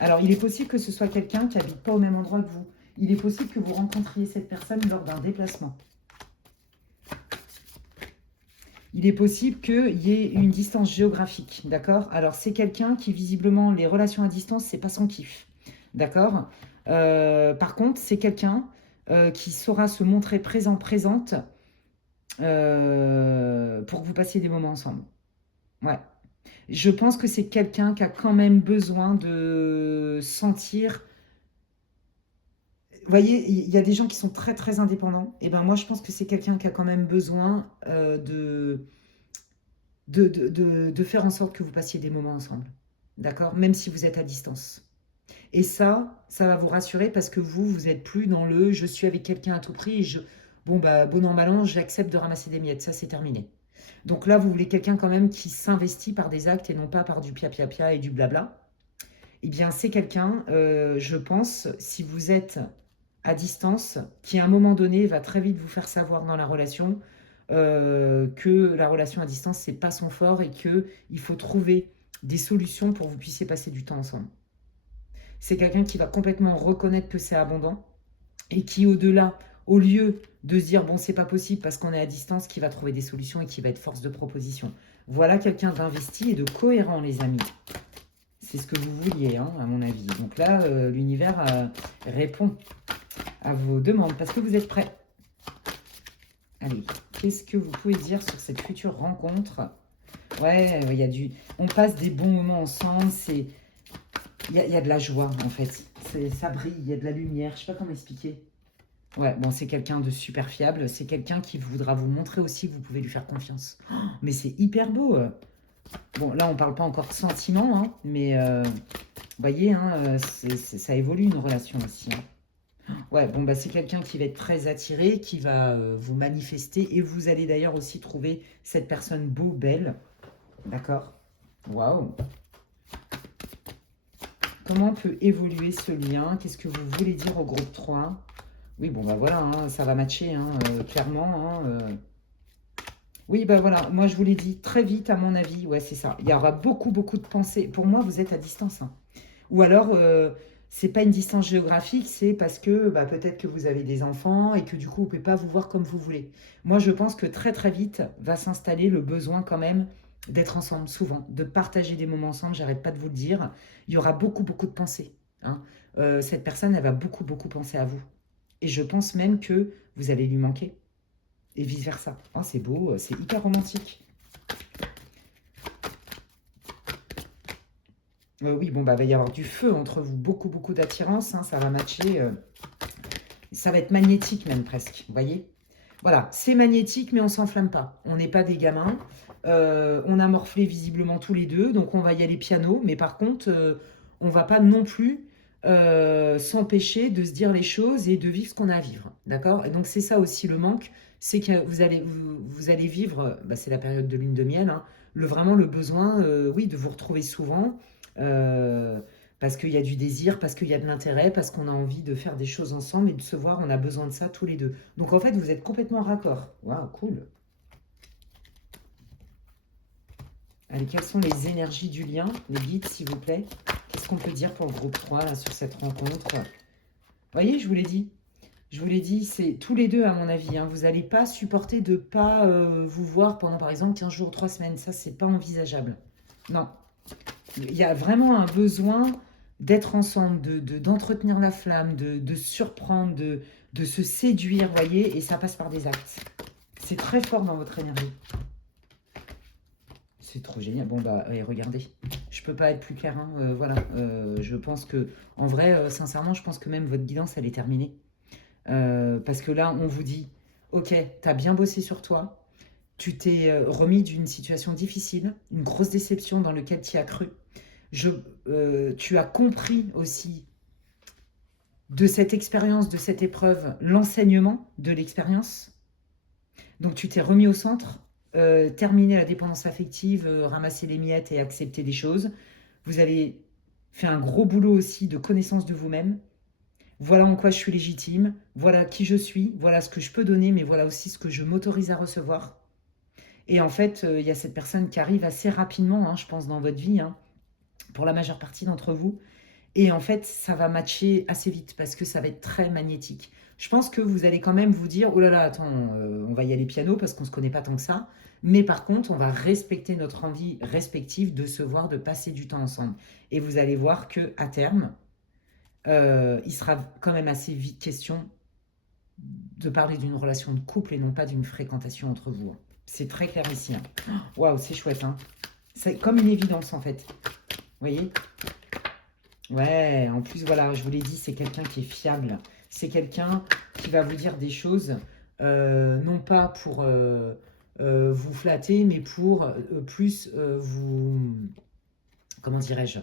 Alors, il est possible que ce soit quelqu'un qui n'habite pas au même endroit que vous. Il est possible que vous rencontriez cette personne lors d'un déplacement. Il est possible qu'il y ait une distance géographique, d'accord? Alors, c'est quelqu'un qui, visiblement, les relations à distance, c'est pas son kiff, d'accord? Par contre, c'est quelqu'un qui saura se montrer présente pour que vous passiez des moments ensemble. Ouais. Je pense que c'est quelqu'un qui a quand même besoin de sentir. Vous voyez, il y a des gens qui sont très indépendants. Et ben moi, je pense que c'est quelqu'un qui a quand même besoin de faire en sorte que vous passiez des moments ensemble. D'accord? Même si vous êtes à distance. Et ça va vous rassurer parce que vous n'êtes plus dans le je suis avec quelqu'un à tout prix et bon, bah, bon an, mal an, j'accepte de ramasser des miettes. Ça, c'est terminé. Donc là, vous voulez quelqu'un quand même qui s'investit par des actes et non pas par du pia et du blabla. Eh bien, c'est quelqu'un, je pense, si vous êtes à distance, qui à un moment donné va très vite vous faire savoir dans la relation que la relation à distance, c'est pas son fort et qu'il faut trouver des solutions pour que vous puissiez passer du temps ensemble. C'est quelqu'un qui va complètement reconnaître que c'est abondant et qui, au-delà, au lieu de se dire bon, c'est pas possible parce qu'on est à distance, qui va trouver des solutions et qui va être force de proposition. Voilà quelqu'un d'investi et de cohérent, les amis. C'est ce que vous vouliez, hein, à mon avis. Donc là, l'univers répond à vos demandes parce que vous êtes prêts. Allez, qu'est-ce que vous pouvez dire sur cette future rencontre? Ouais, on passe des bons moments ensemble. Il y a de la joie, en fait. Ça brille, il y a de la lumière. Je ne sais pas comment expliquer. Ouais, bon, c'est quelqu'un de super fiable. C'est quelqu'un qui voudra vous montrer aussi que vous pouvez lui faire confiance. Oh, mais c'est hyper beau. Bon, là, on ne parle pas encore de sentiments, hein, mais vous voyez, hein, ça évolue une relation aussi. Hein. Ouais, bon, bah, c'est quelqu'un qui va être très attiré, qui va vous manifester. Et vous allez d'ailleurs aussi trouver cette personne beau, belle. D'accord? Waouh! Comment peut évoluer ce lien? Qu'est-ce que vous voulez dire au groupe 3? Oui, bon, bah voilà, hein, ça va matcher, hein, clairement. Hein, Oui, bah voilà, moi je vous l'ai dit, très vite, à mon avis, ouais, c'est ça. Il y aura beaucoup, beaucoup de pensées. Pour moi, vous êtes à distance. Hein. Ou alors, c'est pas une distance géographique, c'est parce que bah, peut-être que vous avez des enfants et que du coup, vous ne pouvez pas vous voir comme vous voulez. Moi, je pense que très, très vite va s'installer le besoin quand même d'être ensemble, souvent, de partager des moments ensemble, j'arrête pas de vous le dire. Il y aura beaucoup, beaucoup de pensées. Hein. Cette personne, elle va beaucoup, beaucoup penser à vous. Et je pense même que vous allez lui manquer. Et vice-versa. Oh, c'est beau, c'est hyper romantique. Oui, bon, bah, va y avoir du feu entre vous. Beaucoup, beaucoup d'attirance. Hein, ça va matcher. Ça va être magnétique même presque. Vous voyez? Voilà, c'est magnétique, mais on s'enflamme pas. On n'est pas des gamins. On a morflé visiblement tous les deux. Donc, on va y aller piano. Mais par contre, on va pas non plus s'empêcher de se dire les choses et de vivre ce qu'on a à vivre. D'accord? Et donc, c'est ça aussi le manque. C'est que vous allez vivre, bah, c'est la période de lune de miel, hein, vraiment le besoin, oui, de vous retrouver souvent. euh, Parce qu'il y a du désir, parce qu'il y a de l'intérêt, parce qu'on a envie de faire des choses ensemble et de se voir, on a besoin de ça tous les deux. Donc en fait, vous êtes complètement raccord. Waouh, cool. Allez, quelles sont les énergies du lien, les guides, s'il vous plaît? Qu'est-ce qu'on peut dire pour le groupe 3 là, sur cette rencontre? Vous voyez, je vous l'ai dit. Je vous l'ai dit, c'est tous les deux, à mon avis. Hein. Vous n'allez pas supporter de ne pas vous voir pendant, par exemple, 15 jours, 3 semaines. Ça, c'est pas envisageable. Non. Il y a vraiment un besoin d'être ensemble, d'entretenir la flamme, de surprendre, de se séduire, voyez, et ça passe par des actes. C'est très fort dans votre énergie. C'est trop génial. Bon, bah, allez, regardez. Je peux pas être plus clair. Hein. Voilà. Je pense que, en vrai, sincèrement, je pense que même votre guidance, elle est terminée. Parce que là, on vous dit, ok, tu as bien bossé sur toi. Tu t'es remis d'une situation difficile, une grosse déception dans laquelle tu as cru. Tu as compris aussi de cette expérience, de cette épreuve, l'enseignement de l'expérience. Donc tu t'es remis au centre, terminé la dépendance affective, ramasser les miettes et accepter des choses. Vous avez fait un gros boulot aussi de connaissance de vous-même. Voilà en quoi je suis légitime, voilà qui je suis, voilà ce que je peux donner, mais voilà aussi ce que je m'autorise à recevoir. Et en fait, il y a cette personne qui arrive assez rapidement, hein, je pense, dans votre vie, hein, pour la majeure partie d'entre vous. Et en fait, ça va matcher assez vite parce que ça va être très magnétique. Je pense que vous allez quand même vous dire, oh là là, attends, on va y aller piano parce qu'on ne se connaît pas tant que ça. Mais par contre, on va respecter notre envie respective de se voir, de passer du temps ensemble. Et vous allez voir que à terme, il sera quand même assez vite question de parler d'une relation de couple et non pas d'une fréquentation entre vous. Hein. C'est très clair ici. Hein. Waouh, c'est chouette. Hein. C'est comme une évidence en fait. Vous voyez? Ouais, en plus, voilà, je vous l'ai dit, c'est quelqu'un qui est fiable. C'est quelqu'un qui va vous dire des choses, non pas pour vous flatter, mais pour plus vous... Comment dirais-je?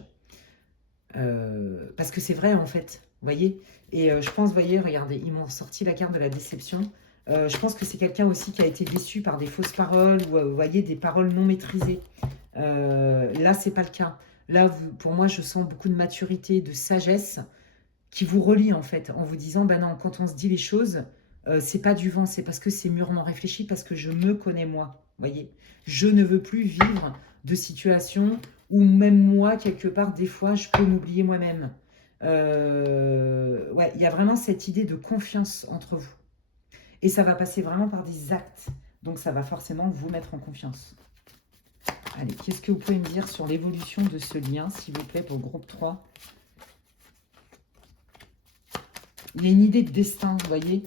Parce que c'est vrai, en fait, vous voyez? Et je pense, vous voyez, regardez, ils m'ont sorti la carte de la déception. Je pense que c'est quelqu'un aussi qui a été déçu par des fausses paroles ou, vous voyez, des paroles non maîtrisées. Là, c'est pas le cas. Là, pour moi, je sens beaucoup de maturité, de sagesse qui vous relie en fait, en vous disant, ben non, quand on se dit les choses, c'est pas du vent, c'est parce que c'est mûrement réfléchi, parce que je me connais moi. Voyez, je ne veux plus vivre de situations où même moi, quelque part, des fois, je peux m'oublier moi-même. Ouais, il y a vraiment cette idée de confiance entre vous. Et ça va passer vraiment par des actes. Donc ça va forcément vous mettre en confiance. Allez, qu'est-ce que vous pouvez me dire sur l'évolution de ce lien, s'il vous plaît, pour le groupe 3? Il y a une idée de destin, vous voyez?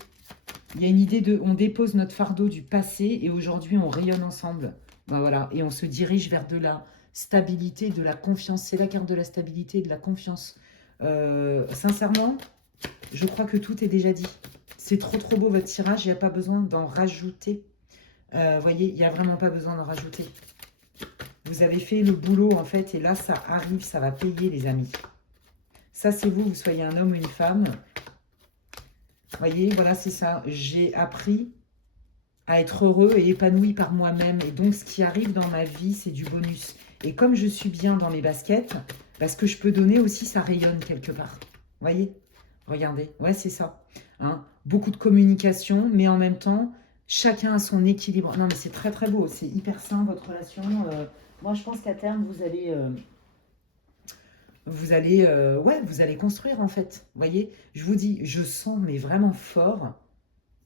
Il y a une idée de... On dépose notre fardeau du passé et aujourd'hui, on rayonne ensemble. Ben voilà, et on se dirige vers de la stabilité, de la confiance. C'est la carte de la stabilité et de la confiance. Sincèrement, je crois que tout est déjà dit. C'est trop trop beau votre tirage, il n'y a pas besoin d'en rajouter. Vous voyez, il n'y a vraiment pas besoin d'en rajouter. Vous avez fait le boulot en fait et là ça arrive, ça va payer les amis. Ça c'est vous, vous soyez un homme ou une femme. Vous voyez, voilà c'est ça. J'ai appris à être heureux et épanoui par moi-même. Et donc ce qui arrive dans ma vie c'est du bonus. Et comme je suis bien dans mes baskets, Parce que je peux donner aussi, ça rayonne quelque part. Vous voyez? Regardez. Ouais, c'est ça. Hein, beaucoup de communication, mais en même temps, chacun a son équilibre. Non, mais c'est très, très beau. C'est hyper sain, votre relation. Moi, je pense qu'à terme, ouais, vous allez construire, en fait. Vous voyez? Je vous dis, je sens, mais vraiment fort,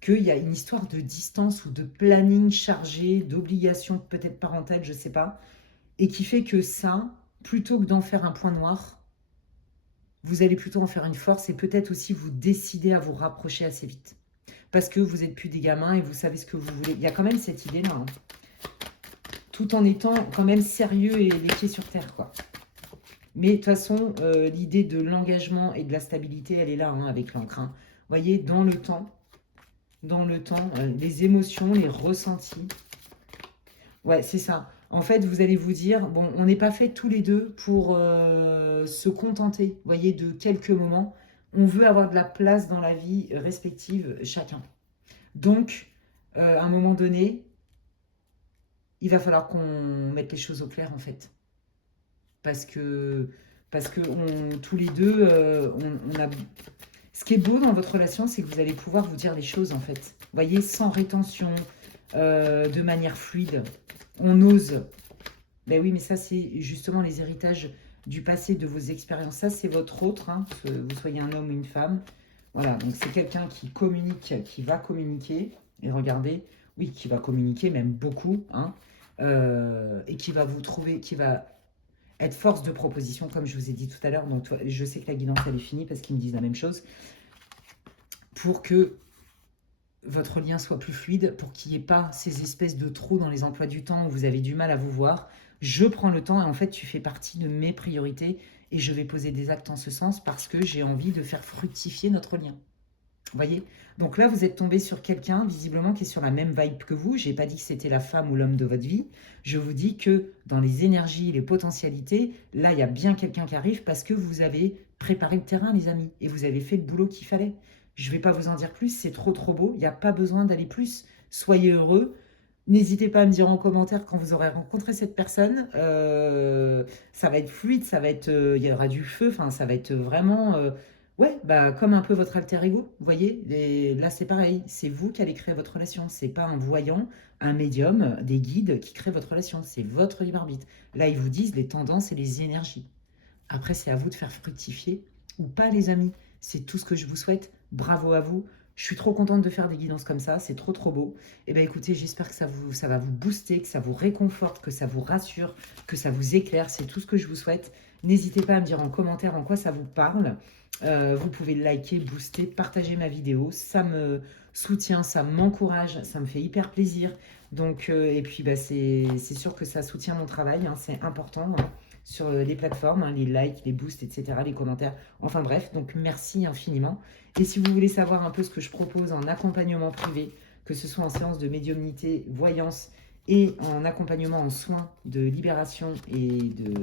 qu'il y a une histoire de distance ou de planning chargé, d'obligations peut-être parentales, je ne sais pas, et qui fait que ça, plutôt que d'en faire un point noir, vous allez plutôt en faire une force et peut-être aussi vous décider à vous rapprocher assez vite. Parce que vous n'êtes plus des gamins et vous savez ce que vous voulez. Il y a quand même cette idée-là, hein. Tout en étant quand même sérieux et les pieds sur terre, quoi. Mais de toute façon, l'idée de l'engagement et de la stabilité, elle est là, hein, avec l'encre, hein. Vous voyez, dans le temps, les émotions, les ressentis. Ouais, c'est ça. En fait, vous allez vous dire, bon, on n'est pas fait tous les deux pour se contenter, vous voyez, de quelques moments. On veut avoir de la place dans la vie respective chacun. Donc, à un moment donné, il va falloir qu'on mette les choses au clair, en fait. Parce que, tous les deux, on a... Ce qui est beau dans votre relation, c'est que vous allez pouvoir vous dire les choses, en fait. Vous voyez, sans rétention, de manière fluide. On ose. Ben oui, mais ça, c'est justement les héritages du passé, de vos expériences. Ça, c'est votre autre, hein, que vous soyez un homme ou une femme. Voilà, donc c'est quelqu'un qui communique, qui va communiquer. Et regardez, oui, qui va communiquer, même beaucoup, hein, et qui va vous trouver, qui va être force de proposition, comme je vous ai dit tout à l'heure. Donc, je sais que la guidance, elle est finie parce qu'ils me disent la même chose. Pour que votre lien soit plus fluide, pour qu'il n'y ait pas ces espèces de trous dans les emplois du temps où vous avez du mal à vous voir. Je prends le temps et en fait, tu fais partie de mes priorités et je vais poser des actes en ce sens parce que j'ai envie de faire fructifier notre lien. Vous voyez? Donc là, vous êtes tombé sur quelqu'un, visiblement, qui est sur la même vibe que vous. Je n'ai pas dit que c'était la femme ou l'homme de votre vie. Je vous dis que dans les énergies, les potentialités, là, il y a bien quelqu'un qui arrive parce que vous avez préparé le terrain, les amis, et vous avez fait le boulot qu'il fallait. Je ne vais pas vous en dire plus, c'est trop, trop beau. Il n'y a pas besoin d'aller plus. Soyez heureux. N'hésitez pas à me dire en commentaire quand vous aurez rencontré cette personne. Ça va être fluide, ça va être, il y aura du feu, enfin, ça va être vraiment... ouais, bah, comme un peu votre alter ego, vous voyez. Et là, c'est pareil, c'est vous qui allez créer votre relation. C'est pas un voyant, un médium, des guides qui créent votre relation. C'est votre libre arbitre. Là, ils vous disent les tendances et les énergies. Après, c'est à vous de faire fructifier ou pas, les amis. C'est tout ce que je vous souhaite. Bravo à vous. Je suis trop contente de faire des guidances comme ça. C'est trop, trop beau. Et bien, écoutez, j'espère que ça va vous booster, que ça vous réconforte, que ça vous rassure, que ça vous éclaire. C'est tout ce que je vous souhaite. N'hésitez pas à me dire en commentaire en quoi ça vous parle. Vous pouvez liker, booster, partager ma vidéo. Ça me soutient, ça m'encourage, ça me fait hyper plaisir. Donc, et puis, bah, c'est sûr que ça soutient mon travail. Hein, c'est important, hein, sur les plateformes, hein, les likes, les boosts, etc., les commentaires. Enfin bref, donc merci infiniment. Et si vous voulez savoir un peu ce que je propose en accompagnement privé, que ce soit en séance de médiumnité, voyance et en accompagnement en soins de libération et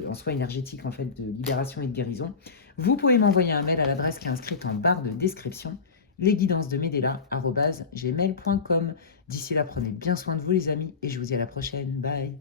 en soins énergétiques, en fait, de libération et de guérison, vous pouvez m'envoyer un mail à l'adresse qui est inscrite en barre de description, lesguidancesdemedela@gmail.com. D'ici là, prenez bien soin de vous, les amis, et je vous dis à la prochaine. Bye.